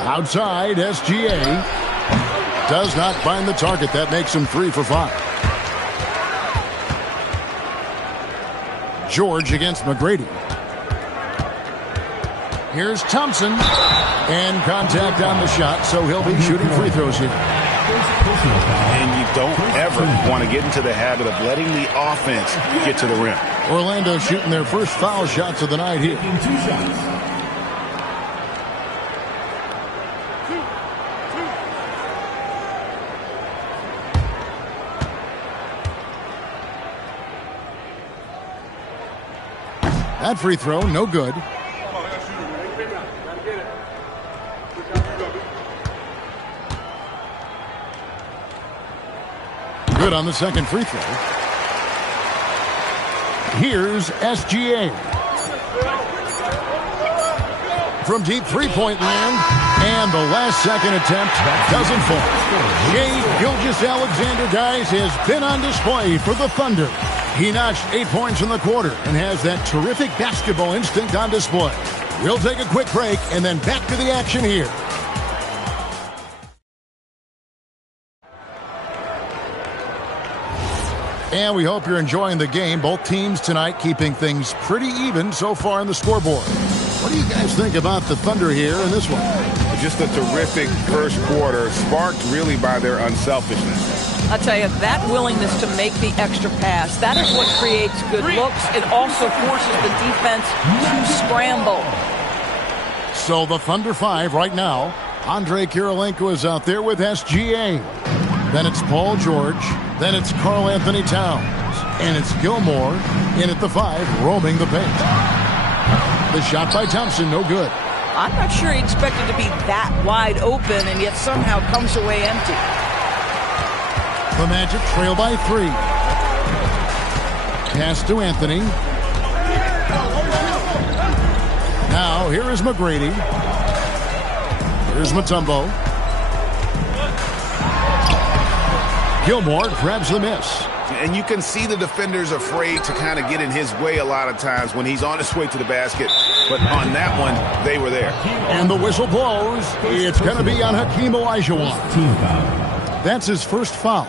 Outside, SGA. Does not find the target. That makes him 3 for 5. George against McGrady. Here's Thompson. And contact on the shot, so he'll be shooting free throws here. And you don't ever want to get into the habit of letting the offense get to the rim. Orlando shooting their first foul shots of the night here. That free throw, no good. Good on the second free throw. Here's SGA. From deep three-point land, and the last second attempt doesn't fall. Shai Gilgeous-Alexander, guys, has been on display for the Thunder. He notched 8 points in the quarter and has that terrific basketball instinct on display. We'll take a quick break and then back to the action here. And we hope you're enjoying the game. Both teams tonight keeping things pretty even so far in the scoreboard. What do you guys think about the Thunder here in this one? Just a terrific first quarter, sparked really by their unselfishness. I'll tell you, that willingness to make the extra pass, that is what creates good looks. It also forces the defense to scramble. So the Thunder 5 right now. Andrei Kirilenko is out there with SGA. Then it's Paul George. Then it's Karl Anthony Towns. And it's Gilmore in at the 5, roaming the paint. The shot by Thompson, no good. I'm not sure he expected to be that wide open and yet somehow comes away empty. The Magic trail by 3. Pass to Anthony. Now here is McGrady. Here's Mutombo. Gilmore grabs the miss. And you can see the defenders afraid to kind of get in his way a lot of times when he's on his way to the basket. But on that one, they were there. And the whistle blows. It's going to be on Hakeem Olajuwon. That's his first foul.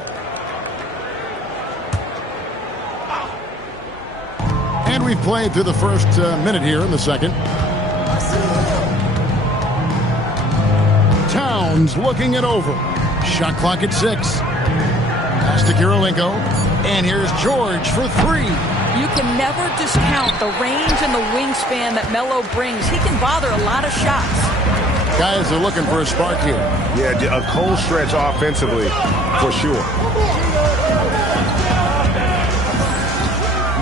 And we've played through the first minute here in the second. Towns looking it over. Shot clock at 6. Pass to Kirilenko. And here's George for 3. You can never discount the range and the wingspan that Melo brings. He can bother a lot of shots. Guys are looking for a spark here. Yeah, a cold stretch offensively, for sure.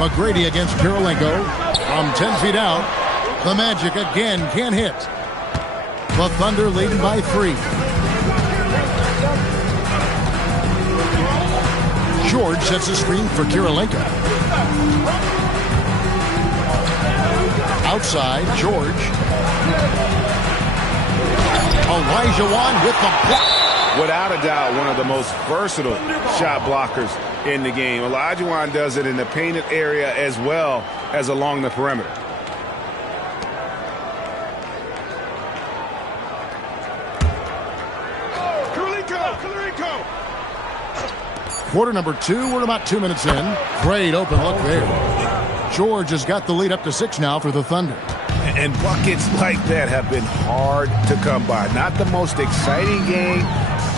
McGrady against Kirilenko. From 10 feet out, the Magic again can't hit. The Thunder leading by 3. George sets a screen for Kirilenko. Outside, George. Olajuwon with the block. Without a doubt, one of the most versatile shot blockers in the game. Olajuwon does it in the painted area as well as along the perimeter. Quarter number 2, we're about 2 minutes in. Great open look there. George has got the lead up to 6 now for the Thunder. And buckets like that have been hard to come by. Not the most exciting game.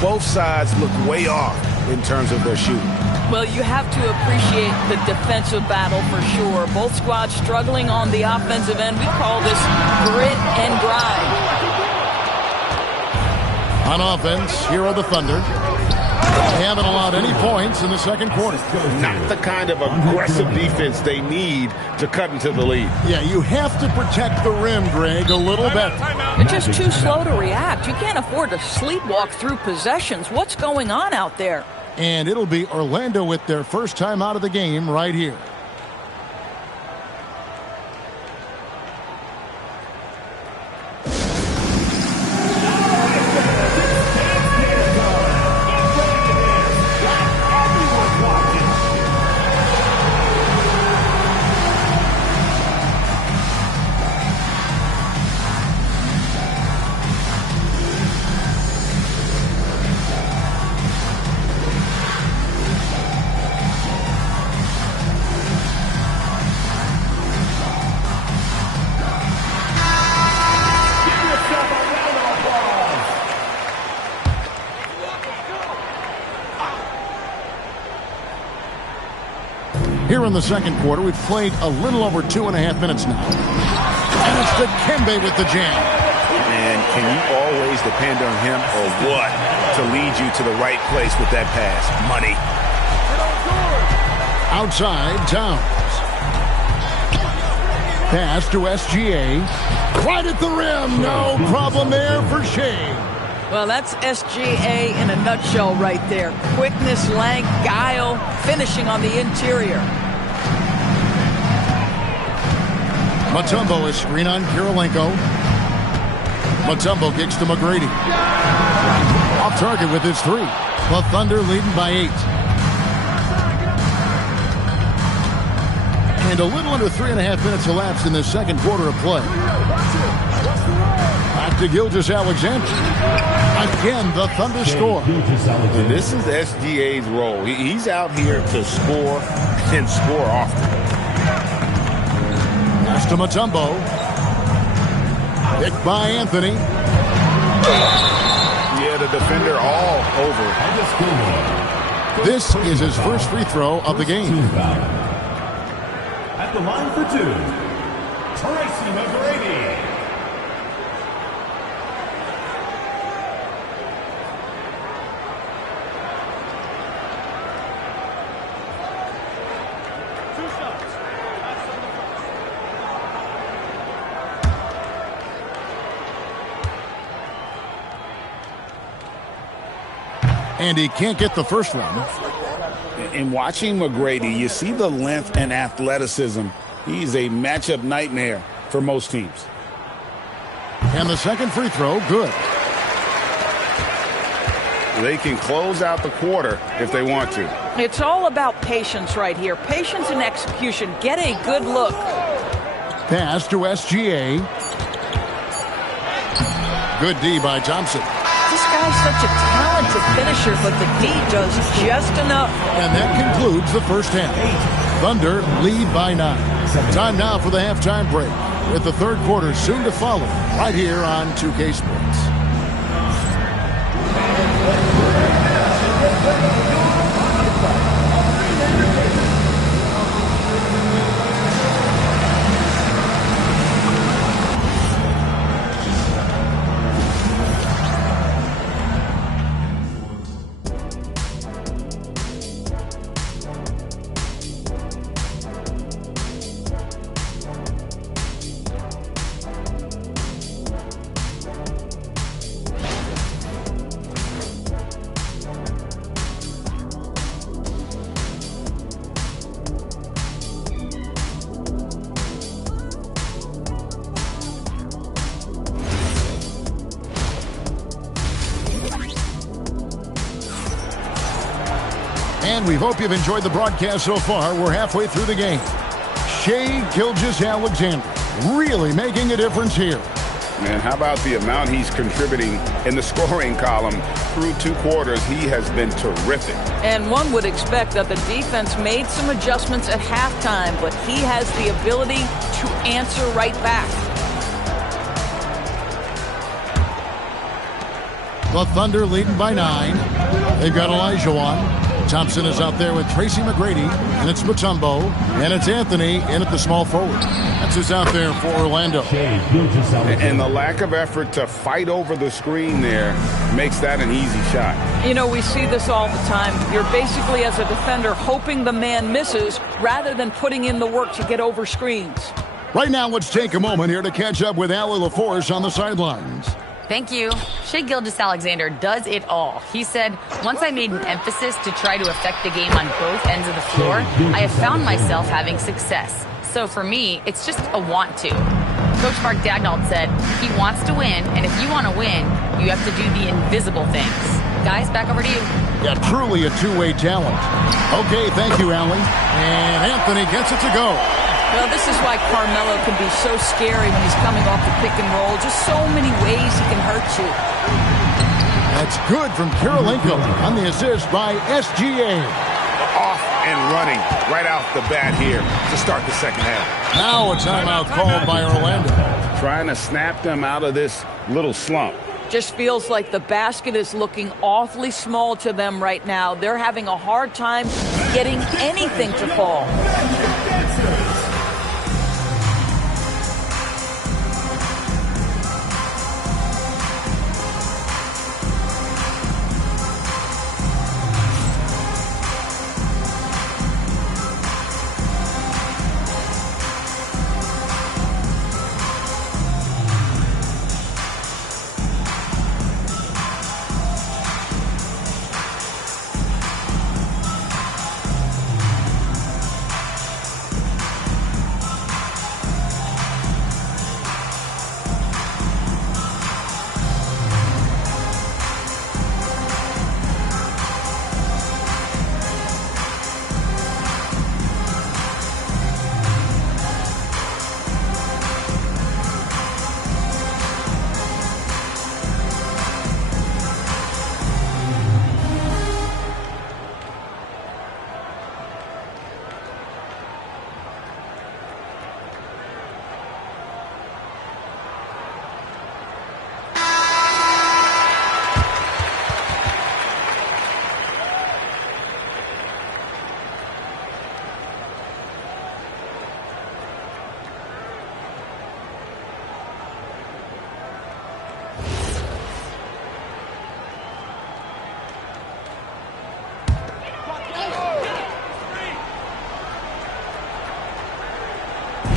Both sides look way off in terms of their shooting. Well, you have to appreciate the defensive battle for sure. Both squads struggling on the offensive end. We call this grit and grind. On offense, here are the Thunder. They haven't allowed any points in the second quarter. Not the kind of aggressive defense they need to cut into the lead. Yeah, you have to protect the rim, Greg, a little bit. They're just too slow to react. You can't afford to sleepwalk through possessions. What's going on out there? And it'll be Orlando with their first time out of the game right here. Here in the second quarter, we've played a little over 2.5 minutes now. And it's Dikembe with the jam. And can you always depend on him or what to lead you to the right place with that pass? Money. Outside, Towns. Pass to SGA. Right at the rim. No problem there for Shea. Well, that's SGA in a nutshell right there. Quickness, length, guile, finishing on the interior. Mutombo is screen on Kirilenko. Mutombo kicks to McGrady. Off target with his 3. The Thunder leading by 8. And a little under 3.5 minutes elapsed in the second quarter of play. Back to Gilgeous-Alexander. Again, the Thunder score. And this is SGA's role. He's out here to score and score often. Pass to Mutombo. Picked by Anthony. Yeah, the defender all over This is his first free throw of the game. At the line for two, Tracy McGrady. And he can't get the first one. In watching McGrady, you see the length and athleticism. He's a matchup nightmare for most teams. And the second free throw, good. They can close out the quarter if they want to. It's all about patience right here. Patience and execution. Get a good look. Pass to SGA. Good D by Thompson. This guy's such a talented finisher, but the D does just enough. And that concludes the first half. Thunder lead by 9. Time now for the halftime break, with the third quarter soon to follow, right here on 2K Sports. And we hope you've enjoyed the broadcast so far. We're halfway through the game. Shai Gilgeous-Alexander really making a difference here. Man, how about the amount he's contributing in the scoring column through 2 quarters? He has been terrific. And one would expect that the defense made some adjustments at halftime, but he has the ability to answer right back. The Thunder leading by 9. They've got Olajuwon. Thompson is out there with Tracy McGrady, and it's Mutombo, and it's Anthony in at the small forward. That's who's out there for Orlando. And the lack of effort to fight over the screen there makes that an easy shot. You know, we see this all the time. You're basically, as a defender, hoping the man misses rather than putting in the work to get over screens. Right now, let's take a moment here to catch up with Allie LaForce on the sidelines. Thank you. Shai Gilgeous-Alexander does it all. He said, once I made an emphasis to try to affect the game on both ends of the floor, I have found myself having success. So for me, it's just a want to. Coach Mark Daigneault said, he wants to win, and if you want to win, you have to do the invisible things. Guys, back over to you. Yeah, truly a two-way talent. Okay, thank you, Allie. And Anthony gets it to go. Well, this is why Carmelo can be so scary when he's coming off the pick and roll. Just so many ways he can hurt you. That's good from Kirilenko on the assist by SGA. Off and running right off the bat here to start the second half. Now a timeout called by Orlando. Trying to snap them out of this little slump. Just feels like the basket is looking awfully small to them right now. They're having a hard time getting anything to fall.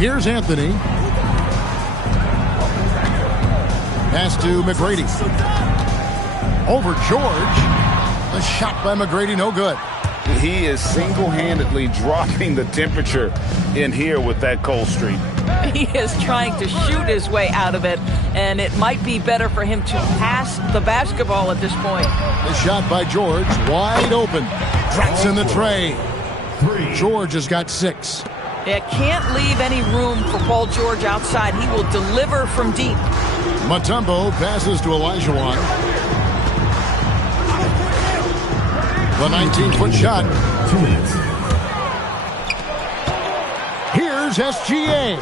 Here's Anthony. Pass to McGrady. Over George. A shot by McGrady, no good. He is single-handedly dropping the temperature in here with that cold streak. He is trying to shoot his way out of it, and it might be better for him to pass the basketball at this point. The shot by George, wide open. Drops in the tray. George has got 6. Yeah, can't leave any room for Paul George outside. He will deliver from deep. Mutombo passes to Olajuwon. The 19-foot shot. 2 minutes. Here's SGA.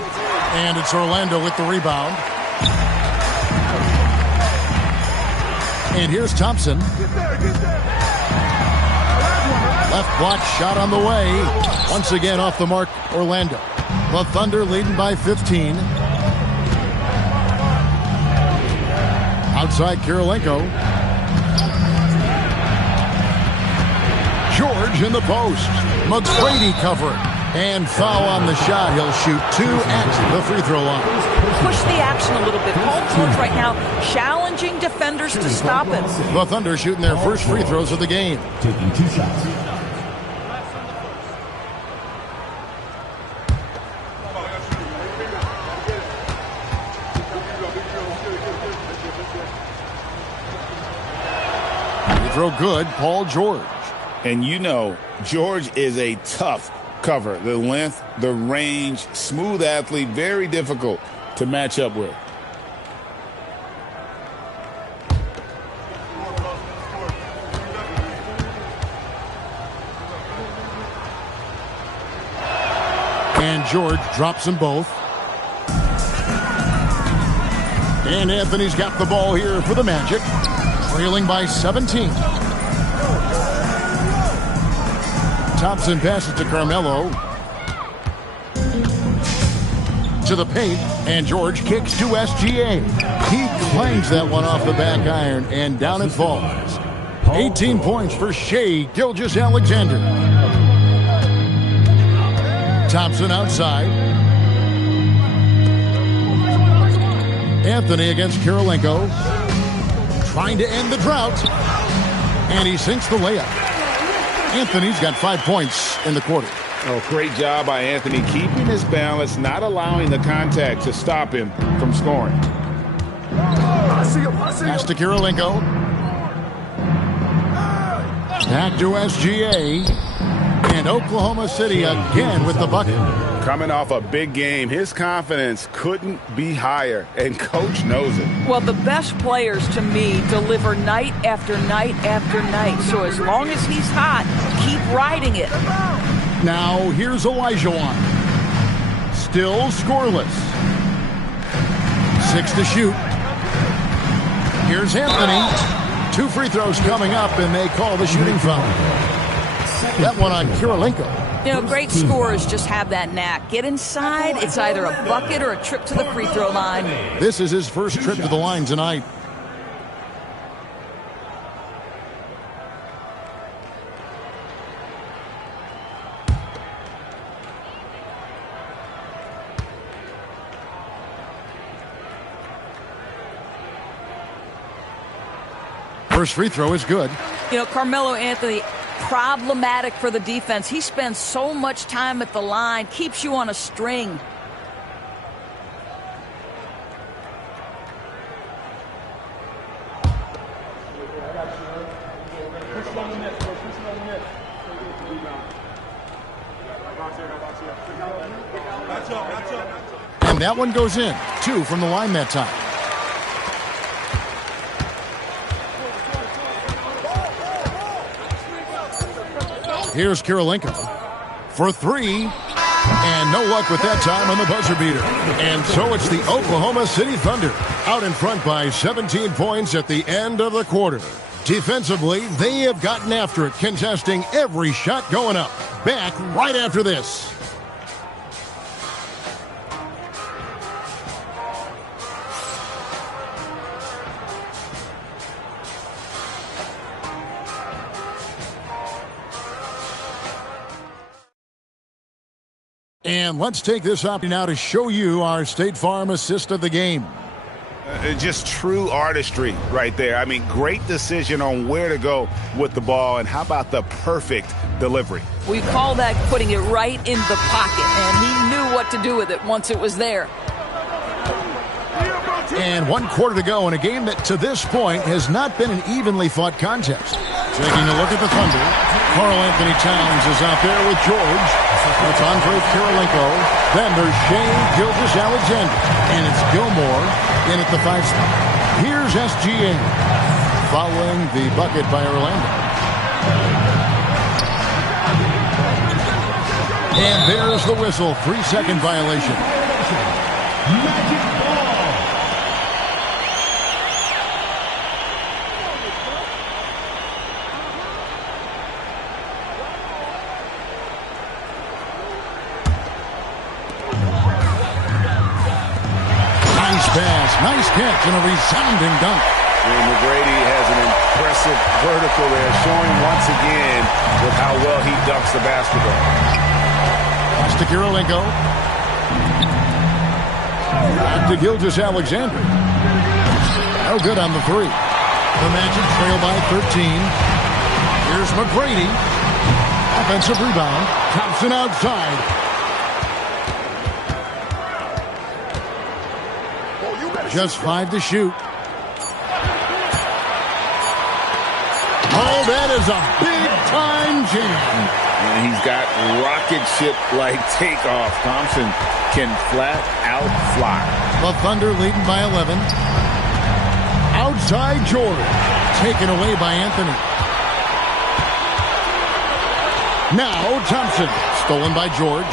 And it's Orlando with the rebound. And here's Thompson. Left block shot on the way. Once again off the mark, Orlando. The Thunder leading by 15. Outside Kirilenko. George in the post. McGrady covering. And foul on the shot. He'll shoot 2 at the free throw line. Push the action a little bit. Paul George right now challenging defenders to stop him. The Thunder shooting their first free throws of the game. Taking 2 shots. Free throw good, Paul George. And you know, George is a tough cover. The length, the range, smooth athlete, very difficult to match up with. And George drops them both. And Anthony's got the ball here for the Magic. Trailing by 17. Thompson passes to Carmelo. To the paint, and George kicks to SGA. He clangs that one off the back iron, and down it falls. 18 points for Shai Gilgeous-Alexander. Thompson outside. Anthony against Kirilenko. Trying to end the drought. And he sinks the layup. Anthony's got 5 points in the quarter. Oh, great job by Anthony, keeping his balance, not allowing the contact to stop him from scoring. Pass to Kirilenko. Back to SGA. And Oklahoma City again with the bucket. Coming off a big game, his confidence couldn't be higher, and coach knows it. Well, the best players to me deliver night after night after night. So as long as he's hot, keep riding it. Now here's Olajuwon. Still scoreless. 6 to shoot. Here's Anthony. 2 free throws coming up, and they call the shooting foul. That one on Kirilenko. You know, great scorers just have that knack. Get inside, it's either a bucket or a trip to the free throw line. This is his first trip to the line tonight. First free throw is good. You know, Carmelo Anthony, problematic for the defense. He spends so much time at the line, keeps you on a string. And that one goes in. 2 from the line that time. Here's Kirilenko for 3. And no luck with that time on the buzzer beater. And so it's the Oklahoma City Thunder out in front by 17 points at the end of the quarter. Defensively, they have gotten after it, contesting every shot going up. Back right after this. And let's take this opportunity now to show you our State Farm assist of the game. Just true artistry right there. I mean, great decision on where to go with the ball, and how about the perfect delivery? We call that putting it right in the pocket, and he knew what to do with it once it was there. And 1 quarter to go in a game that to this point has not been an evenly fought contest. Taking a look at the Thunder. Karl Anthony Towns is out there with George. That's Andre Kirilenko. Then there's Shai Gilgeous-Alexander. And it's Gilmore in at the 5 spot. Here's SGA following the bucket by Orlando. And there's the whistle. 3-second violation. Magic ball. Nice catch and a resounding dunk. And McGrady has an impressive vertical there, showing once again with how well he dunks the basketball. Pass to Kirilenko. Back to Gilgeous-Alexander. No good on the 3. The Magic trail by 13. Here's McGrady. Offensive rebound. Thompson outside. Just 5 to shoot. Oh, that is a big-time jam. And he's got rocket ship-like takeoff. Thompson can flat out fly. The Thunder leading by 11. Outside Jordan. Taken away by Anthony. Now Thompson. Stolen by George.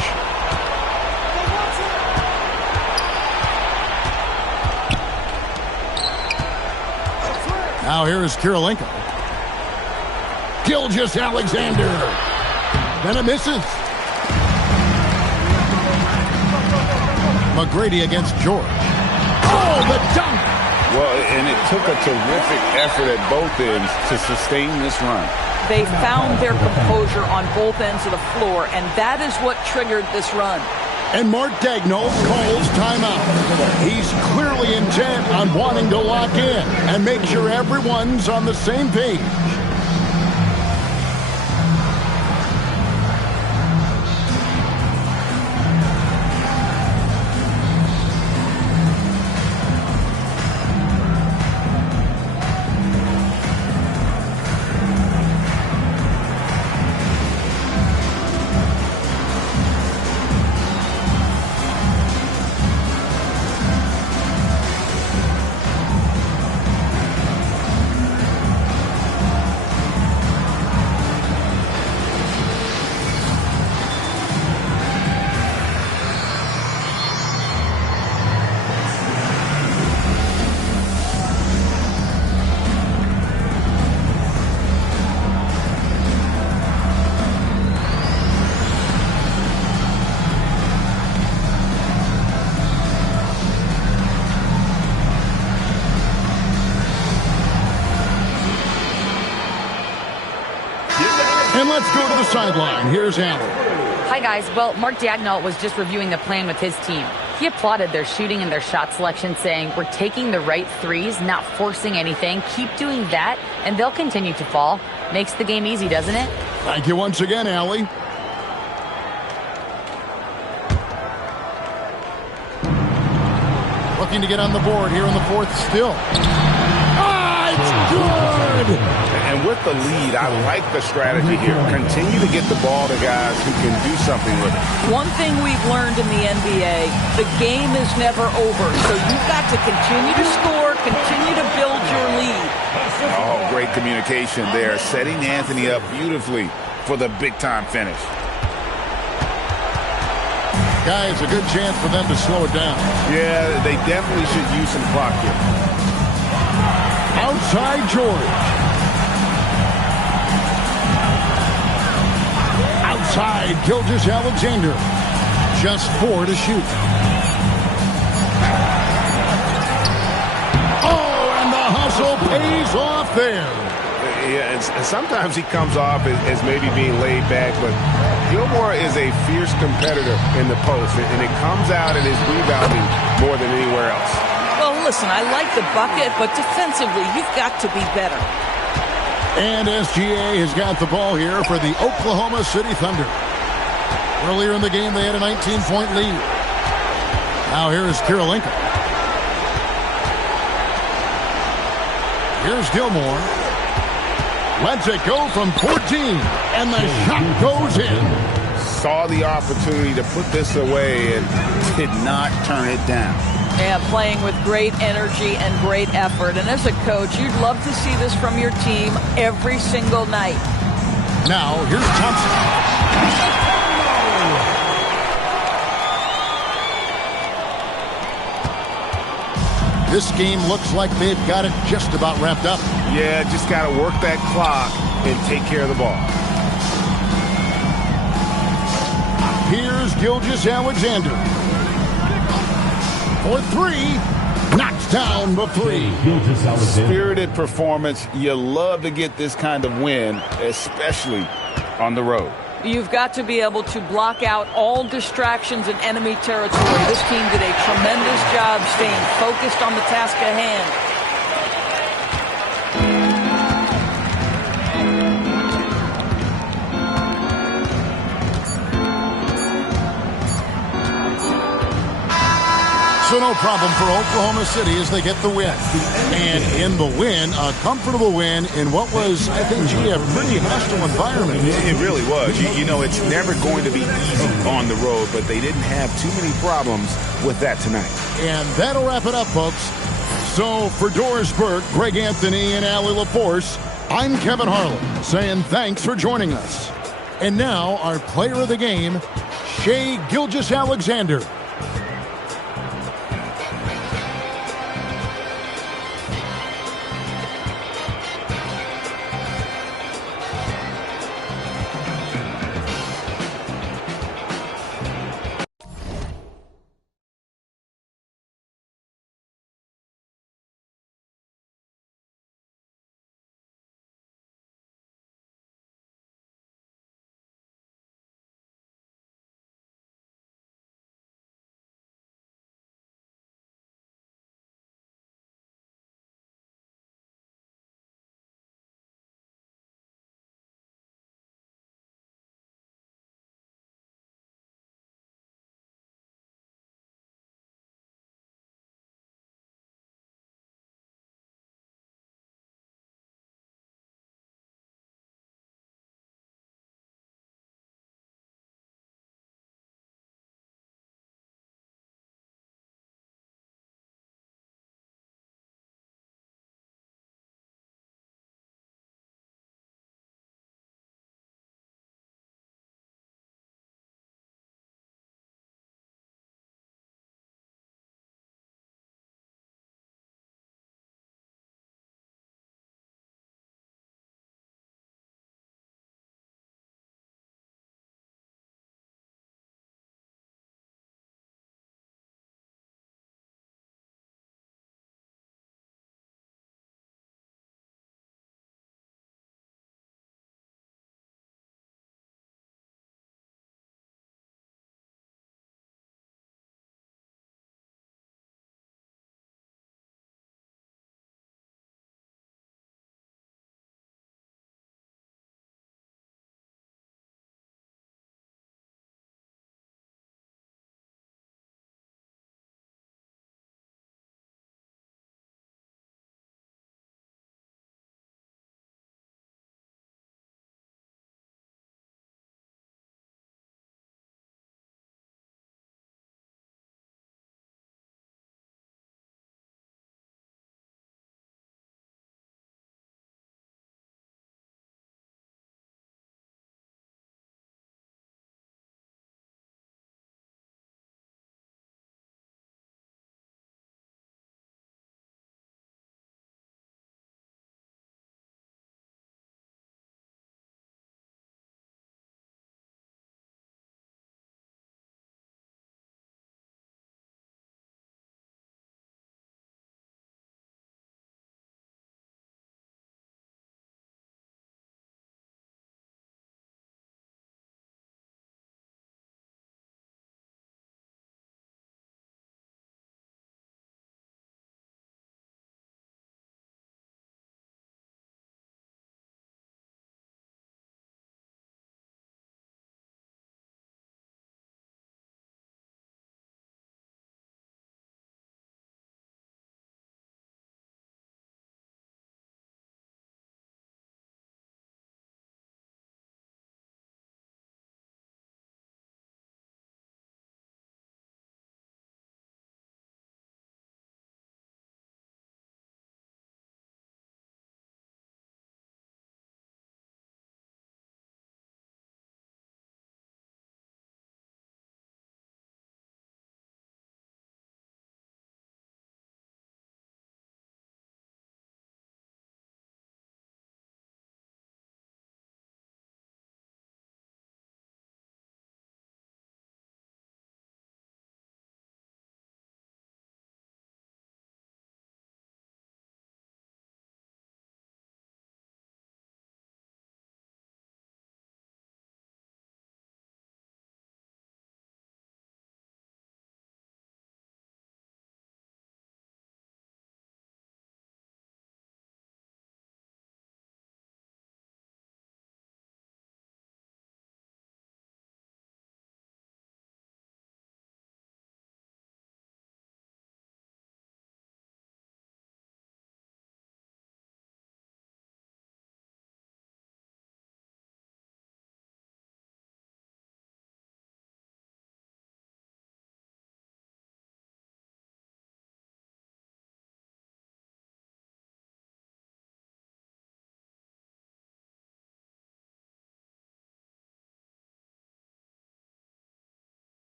Now here is Kirilenko. Gilgeous-Alexander. Then it misses. McGrady against George. Oh, the dunk! Well, and it took a terrific effort at both ends to sustain this run. They found their composure on both ends of the floor, and that is what triggered this run. And Mark Daigneault calls timeout. He's clearly intent on wanting to lock in and make sure everyone's on the same page. And let's go to the sideline. Here's Allen. Hi, guys. Well, Mark Daigneault was just reviewing the plan with his team. He applauded their shooting and their shot selection, saying, "We're taking the right threes, not forcing anything. Keep doing that, and they'll continue to fall." Makes the game easy, doesn't it? Thank you once again, Allie. Looking to get on the board here in the 4th still. Ah, it's good! And with the lead, I like the strategy here. Continue to get the ball to guys who can do something with it. One thing we've learned in the NBA, the game is never over. So you've got to continue to score, continue to build your lead. Oh, great communication there. Setting Anthony up beautifully for the big-time finish. Guys, a good chance for them to slow it down. Yeah, they definitely should use some clock here. Outside George. Outside Gilgeous-Alexander. Just 4 to shoot. Oh, and the hustle pays off there. Yeah, and sometimes he comes off as maybe being laid back, but Gilmore is a fierce competitor in the post, and it comes out in his rebounding more than anywhere else. Well, listen, I like the bucket, but defensively, you've got to be better. And SGA has got the ball here for the Oklahoma City Thunder. Earlier in the game, they had a 19-point lead. Now here is Kirilenko. Here's Gilmore. Lets it go from 14, and the shot goes in. Saw the opportunity to put this away and did not turn it down. Yeah, playing with great energy and great effort. And as a coach, you'd love to see this from your team every single night. Now, here's Thompson. This game looks like they've got it just about wrapped up. Yeah, just got to work that clock and take care of the ball. Here's Gilgeous-Alexander. For three. Knocks down the three. Spirited performance. You love to get this kind of win, especially on the road. You've got to be able to block out all distractions in enemy territory. This team did a tremendous job staying focused on the task at hand. So no problem for Oklahoma City as they get the win. And in the win, a comfortable win in what was, I think, a pretty hostile environment. It really was. You know, it's never going to be easy on the road, but they didn't have too many problems with that tonight. And that'll wrap it up, folks. So for Doris Burke, Greg Anthony, and Allie LaForce, I'm Kevin Harlan saying thanks for joining us. And now our player of the game, Shai Gilgeous-Alexander.